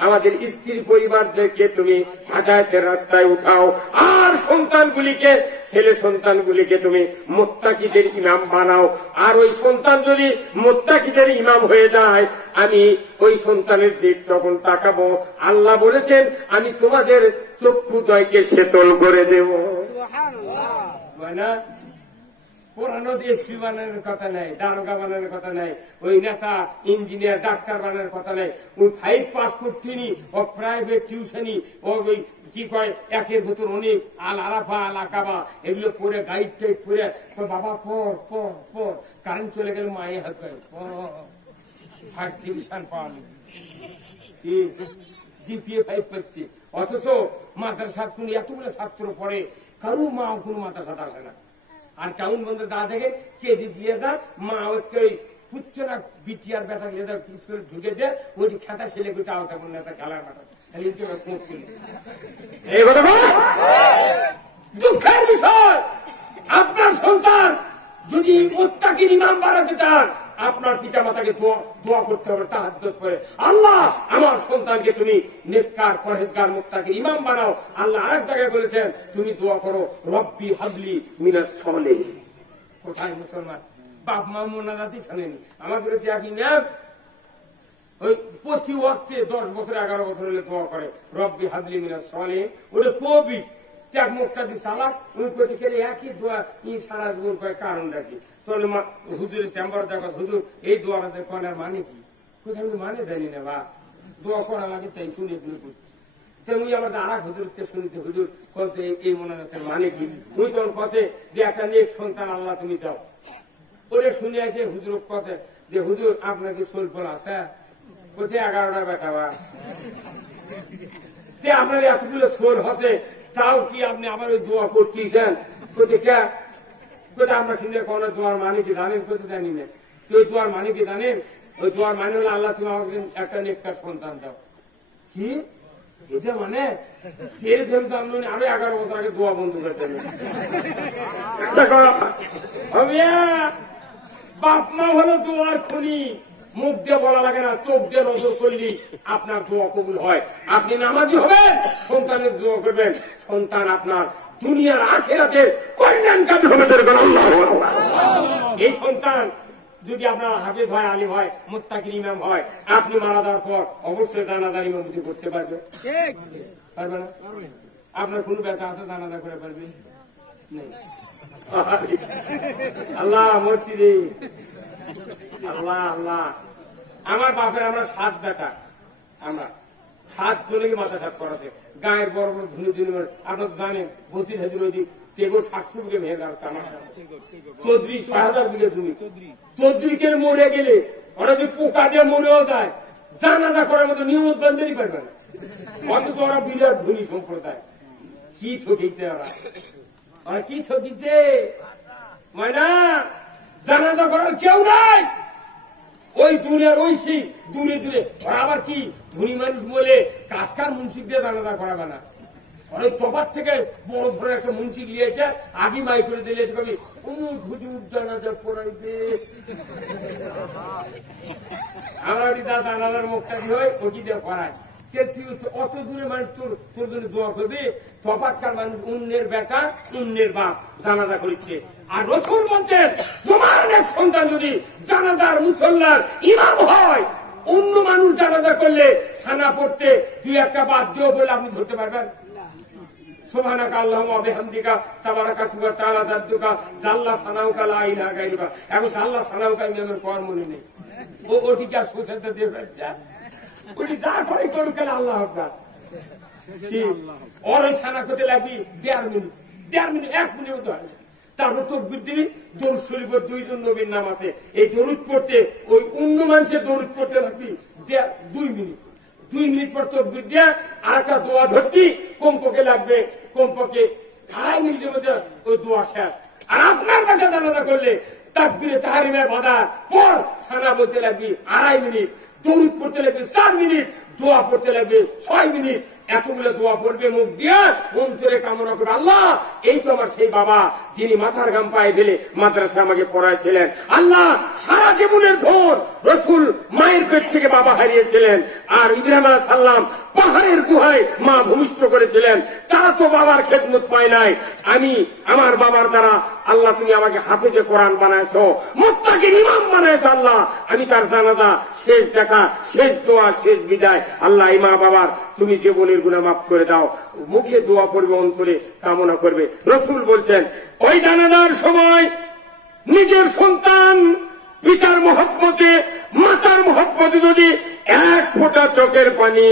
আমাদের স্ত্রী পরিবারদেরকে তুমি হেদায়েতের রাস্তায় উঠাও, আর সন্তানগুলিকে, ছেলে সন্তানগুলিকে তুমি মুত্তাকিদের ইমাম বানাও। আর ওই সন্তান যদি মুত্তাকিদের ইমাম হয়ে যায়, আমি ওই সন্তানের দিক তখন তাকাবো। আল্লাহ বলেছেন আমি তোমাদের চক্ষুদয়কে শীতল করে দেব। পুরানো এসপি বানানোর কথা নাই, দারোগা বানানোর কথা নাই, ওই নেতা ইঞ্জিনিয়ার ডাক্তার বানানোর কথা নাই। ওই 5 পাস করতেনি, ও প্রাইভেট টিউশনি, ও ওই কি কয় একের ভেতর অনেক আল আরাফা আল আকাবা এগুলো পরে গাইড টাইপ পরে বাবা পর পর পর, কারেন্ট চলে গেলে মায়ে হাত পায় ফার্স্ট ডিভিশন পাওয়া জিপিএ 5 পাচ্ছে। অথচ মাদ্রাসার কোন এতগুলো ছাত্র পড়ে, কারো মা কোনো মাদ্রাসাতে আসে না। আর টাউন বন্ধ দা দেখে কেজি দিয়ে দা মা ওই পুচ্ছে না বিটি আর বেটা দিয়ে স্কুলে ঢুকে দেয়, ওই খেতা ছেলে গুলো আওতা বললে একটা খেলার মাঠা দুঃখের বিষয়। আপনার সন্তান যদি মুত্তাকির ইমাম বানাতে চান, আপনার পিতা মাতাকে দোয়া করতে হবে তাহাজ্জুদ করে, আল্লাহ আমার সন্তানকে তুমি নেককার পরহেজগার মুত্তাকির ইমাম বানাও। আল্লাহ আরেক জায়গায় বলেছেন তুমি দোয়া করো রব্বি হাবলি মিনাস সালিহিন। কোথায় মুসলমান বাপ মা মোনাজাতই শোনেনি, আমাদের কি না ওই প্রতি ওয়াক্তে 10 বছর 11 বছর হলে দোয়া করে রব্বি হাবলি মিনাস সালিহিন। ওটা কবি ত্যাগ মুক্তাদি সালাক ওই করতে গেলে একই দোয়া সারা জীবন কয় কারণ রাখি। তাহলে হুজুরের চেম্বার দেখা হুজুর এই দোয়াটা করার মানে কি? কোথায় আমি মানে জানি না বা দোয়া করা লাগে তাই শুনে করছি। তেমনি আমার আর হুজুরকে শুনিতে হুজুর বলতে এই মোনাজাতের মানে কি? ওই তোর পথে যে একটা নেক সন্তান আল্লাহ তুমি দাও। ওরে শুনে আসে হুজুর পথে যে হুজুর আপনাকে সোলফল আছে কোথায় 11টা বেটা বা আপনার এতগুলো ছোল হচ্ছে, তাও কি আপনি আবার ওই দোয়া করতেছেন? কোথায় কে কোথায় আমরা শুনে কোন দোয়ার মানে কি জানেন? কোথায় জানি না। তো ওই দোয়ার মানে কি জানেন? ওই দোয়ার মানে হলো আল্লাহ তুমি আমাকে একটা নেককার সন্তান দাও। কি এটা মানে তেল ফেল তো আমি আরো 11 বছর আগে দোয়া বন্ধ করে দেবেন। বাপ মা হলো দোয়ার খনি, মুখ দিয়ে বলা লাগে না, চোখ দিয়ে নজর করলি আপনার দোয়া কবুল হয়। আপনি নামাজি হবেন, সন্তানের দোয়া করবেন, সন্তান আপনার দুনিয়ার আখিরাতের কল্যাণকামী হবে। এই সন্তান যদি আপনার হাফেজ হয়, আলিম হয়, মুত্তাকির ইমাম হয়, আপনি মারা যাওয়ার পর অবশ্যই দানাদার ইমামতি করতে পারবে, পারবে না? আপনার কোন ব্যথা আছে দানাদার করে পারবে? আল্লাহ মরছি রে, আল্লাহ আল্লাহ। আমার বাপের আমরা 7 বেটা, আমরা 7 জনকে মাথা সাত করাছে গায়ের বড় বড় ধুনে ধুনে। আপনার জানেন বসির হাজির ওই দিক তেগো 700 বিঘে ভেঙে গেল চৌধুরী 6000 বিঘে জমি। চৌধুরীকে মরে গেলে ওরা যদি পোকা দিয়ে মরেও যায়, জানাজা করার মতো নিয়মত বান্ধেরই পারবে না, অথচ ওরা বিরাট ধনী সম্প্রদায়। কি ঠকিছে ওরা কি ঠকিছে ময়না, জানাজা করার কেউ নাই ওই দুনিয়ার ওই সেই দূরে দূরে। ওরা আবার কি ধনী মানুষ বলে কাজকার মুন্সিক দিয়ে জানাজা করাবে না, ওই তফাত থেকে বড় ধরনের একটা মুন্সি নিয়েছে, আগে মাই করে দিয়েছে কবি অমুক হুজুর জানাজা পড়াইবে। আমরা জানাজার মুখটা কি হয় ওটি দিয়ে পড়ায়, অত দূরে মানুষ তোর জন্য দোয়া করবে। তফাৎকার মানুষ অন্যের বেটা অন্যের বাপ জানাজা করছে। আর রাসূল বলছেন তোমার এক সন্তান যদি জানাজার মুসল্লার ইমাম হয়, অন্য মানুষ জানাজা করলে সানা পড়তে দুই একটা বাদ দিও বলে আপনি ধরতে পারবেন? সুবহানাকা আল্লাহুম্মা ওয়া বিহামদিকা তাবারাকা ইসমুকা তাআলা জাদ্দুকা জাল্লা সানাউকা লা ইলাহা গায়রুকা। এখন জাল্লা সানাউকা ইমামের পর মনে নেই, ওটি কি আর সোসাইটি দিয়ে ফেলছে? ওটি যা করে করুক কেন আল্লাহ আকবার। ওর ওই সানা করতে লাগবি 1.5 মিনিট 1 মিনিট মতো হয়। তারপর তাকবীর দিবি, দরুদ শরীফের 2 নবীর নাম আছে, এই দরুদ পড়তে ওই অন্য মানুষের দরুদ পড়তে লাগবি 2 মিনিট। 2 মিনিট পর তাকবীর দিয়ে আর একটা দোয়া ধরতি, কমপক্ষে লাগবে কমপক্ষে 2.5 মিনিটের মধ্যে ওই দোয়া শেষ। আর আপনার কাছে জানাজা করলে তাকবীরে তাহরিমে বাঁধা পর সানা বলতে লাগবি 2.5 মিনিট, দরুদ পড়তে লাগবে 4 মিনিট, দোয়া পড়তে লাগবে 6 মিনিট। এতগুলো দোয়া পড়বে মুখ দিয়ে, অন্তরে কামনা করবে আল্লাহ এই তো আমার সেই বাবা যিনি মাথার গাম পায়ে ফেলে মাদ্রাসা আমাকে পড়াইছিলেন। আল্লাহ সারা জীবনের ধন রাসূল মায়ের পেট থেকে বাবা হারিয়েছিলেন, আর ইব্রাহিম আলাইহিস সালাম পাহাড়ের গুহায় মা ভূমিষ্ঠ করেছিলেন। তারা তো বাবার খেদমত পায় নাই, আমি আমার বাবার দ্বারা আল্লাহ তুমি আমাকে হাফেজে কোরআন বানাইছো, মুত্তাকির ইমাম বানাইছো। আল্লাহ আমি তার জানাজা শেষ দেখা, শেষ দোয়া, শেষ বিদায় আল্লাহ এই মা বাবার তুমি জীবনের গুনাহ মাফ করে দাও। মুখে দোয়া করবে, অন্তরে কামনা করবে। রাসূল বলছেন ওই জানাজার সময় নিজের সন্তান পিতার মহব্বতে মাতার মহব্বতে যদি 1 ফোঁটা চোখের পানি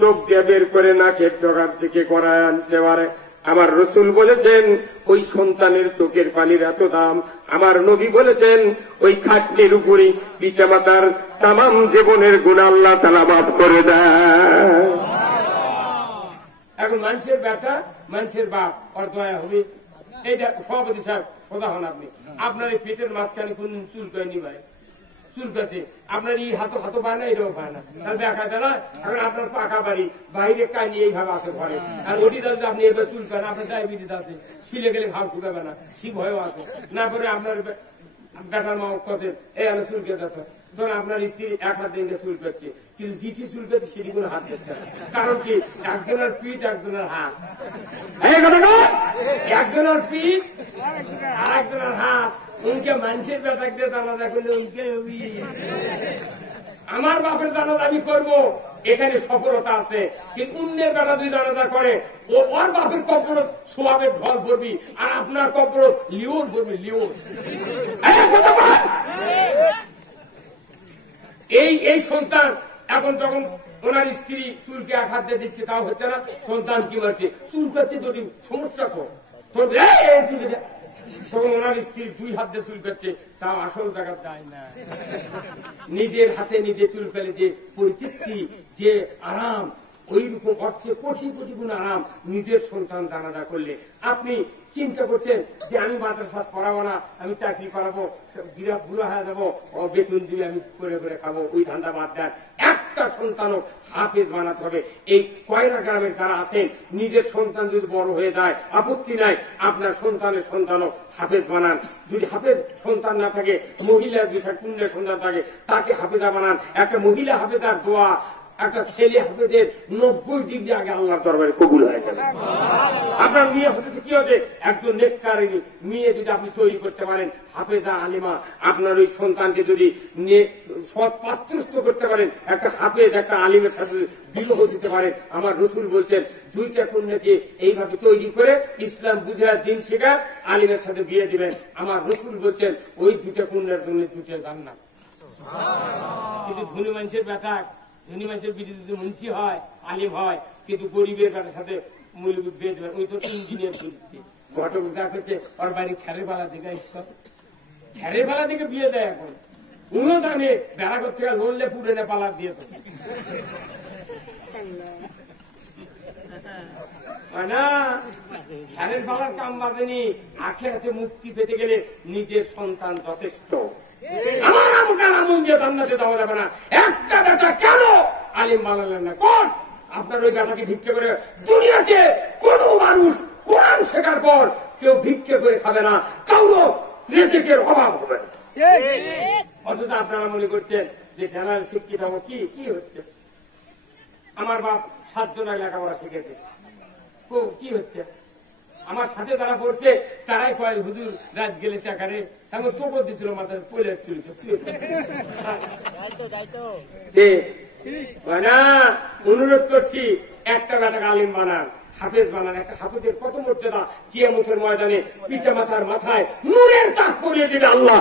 চোখ দিয়ে বের করে নাকের ডগার থেকে করায় আনতে পারে, আমার রাসূল বলেছেন ওই সন্তানের চোখের পানির এত দাম। আমার নবী বলেছেন ওই খাটনির উপরে পিতা মাতার তামাম জীবনের গুনাহ আল্লাহ তাআলা মাফ করে দেয়। এখন মানুষের বেটা মানুষের বাপ ওর দয়া হবে। এইটা সভাপতি সাহেব সোজা হন, আপনি আপনার এই পেটের মাঝখানে কোন চুল কয়নি ভাই, চুল কাছে আপনার এই হাতো হাতো পায় না, এটাও পায় না, তাহলে দেখা যায় না। এখন আপনার পাকা বাড়ি বাইরে কানি এইভাবে আছে ঘরে, আর ওটি যদি আপনি এবার চুল করেন আপনার ডায়াবেটিস আছে, ছিলে গেলে ভাব শুকাবে না, শীত ভয়ও আছে না করে আপনার বেটার মা কথা এই আমি চুল কেটে যাচ্ছে, ধরুন আপনার স্ত্রী 1 হাত দিয়ে চুল করছে, কিন্তু জিটি চুল করছে সেটি কোনো হাত দিচ্ছে না। কারণ কি একজনের পিঠ একজনের হাত, একজনের পিঠ আর একজনের হাত, উনকে মানুষের বেটাক দিয়ে জানাজা করলে উনকে আমার বাপের জানাজা আমি করবো, এখানে সফলতা আছে। কিন্তু অন্যের বেটা দুই জানাজা করে ওর বাপের কবর সোয়াবের ঢল পড়বি, আর আপনার কবর লিওর পড়বি, লিওর। এই সন্তান এখন তখন ওনার স্ত্রী চুলকে 1 হাত দিয়ে দিচ্ছে, তাও হচ্ছে না, সন্তান কি বলছে চুল করছে যদি সমস্যা তো তখন ওনার স্ত্রী 2 হাত দিয়ে চুল করছে, তাও আসল টাকা দেয় না। নিজের হাতে নিজে চুল ফেলে যে পরিতৃপ্তি, যে আরাম, ওই রকম অর্থে কোটি কোটি গুণ আরাম নিজের সন্তান জানাজা করলে। আপনি চিন্তা করছেন যে আমি মাদ্রাসা পড়াবো না, আমি চাকরি করাবো, বিরাট বুড়ো হয়ে যাবো, বেতন দিয়ে আমি করে করে খাবো, ওই ধান্দা বাদ দেন। একটা সন্তানও হাফেজ বানাতে হবে। এই কয়রা গ্রামের যারা আছেন নিজের সন্তান যদি বড় হয়ে যায় আপত্তি নাই, আপনার সন্তানের সন্তানও হাফেজ বানান। যদি হাফেজ সন্তান না থাকে, মহিলার বিষয় পুণ্যের সন্তান থাকে, তাকে হাফেজা বানান। একটা মহিলা হাফেজার দোয়া একটা ছেলে হাফেজের 90 ডিগ্রি আগে আল্লাহর দরবারে কবুল হয়ে গেল। আপনার মেয়ে হতে কি হচ্ছে একজন নেককারিনী মেয়ে যদি আপনি তৈরি করতে পারেন, হাফেজা আলিমা, আপনার ওই সন্তানকে যদি সৎ পাত্রস্থ করতে পারেন, একটা হাফেজ একটা আলিমের সাথে বিবাহ দিতে পারেন, আমার রাসূল বলছেন 2টা কন্যাকে এইভাবে তৈরি করে ইসলাম বুঝার দিন শেখা আলিমের সাথে বিয়ে দিবেন। আমার রাসূল বলছেন ওই 2টা কন্যার জন্য 2টা জান্নাত। কিন্তু ধনী মানুষের বেটা, ধনী মানুষের বিধি যদি মুন্সি হয়, আলিম হয়, কিন্তু গরিবের বেটার সাথে মৌলবী বিয়ে দেবেন, ওই তো ইঞ্জিনিয়ার করছে, ঘটক যা করছে ওর বাড়ি খেরে পালা দিকে বিয়ে দেয়। এখন উনিও জানে বেড়াগর থেকে লড়লে পুড়ে নে পালার দিয়ে তো না ধ্যানের পালার কাম বাঁধেনি। আখেরাতে মুক্তি পেতে গেলে নিজের সন্তান যথেষ্ট। আমার আমকার আমন দিয়ে জান্নাতে যাওয়া যাবে না। একটা বেটা কেন আলিম বানালেন না? কোন আপনার ওই বেটাকে ভিক্ষে করে? দুনিয়াতে কোন মানুষ কোরআন শেখার পর কেউ ভিক্ষে করে খাবে না, কারো রেজেকের অভাব হবে না। অথচ আপনারা মনে করছেন যে জেনারেল শিক্ষিত হবো। কি হচ্ছে? আমার বাপ 7 জনের লেখাপড়া শিখেছে, কি হচ্ছে? আমার সাথে যারা পড়ছে তারাই কয় হুজুর রাত গেলে টাকারে তেমন চোখর দিচ্ছিল মাথায় পড়ে না। অনুরোধ করছি একটা বেটাকে আলিম বানান, হাফেজ বানান। একটা হাফেজের কত মর্যাদা! কিয়ামতের ময়দানে পিতা মাতার মাথায় নূরের তাজ পরিয়ে দিবে আল্লাহ।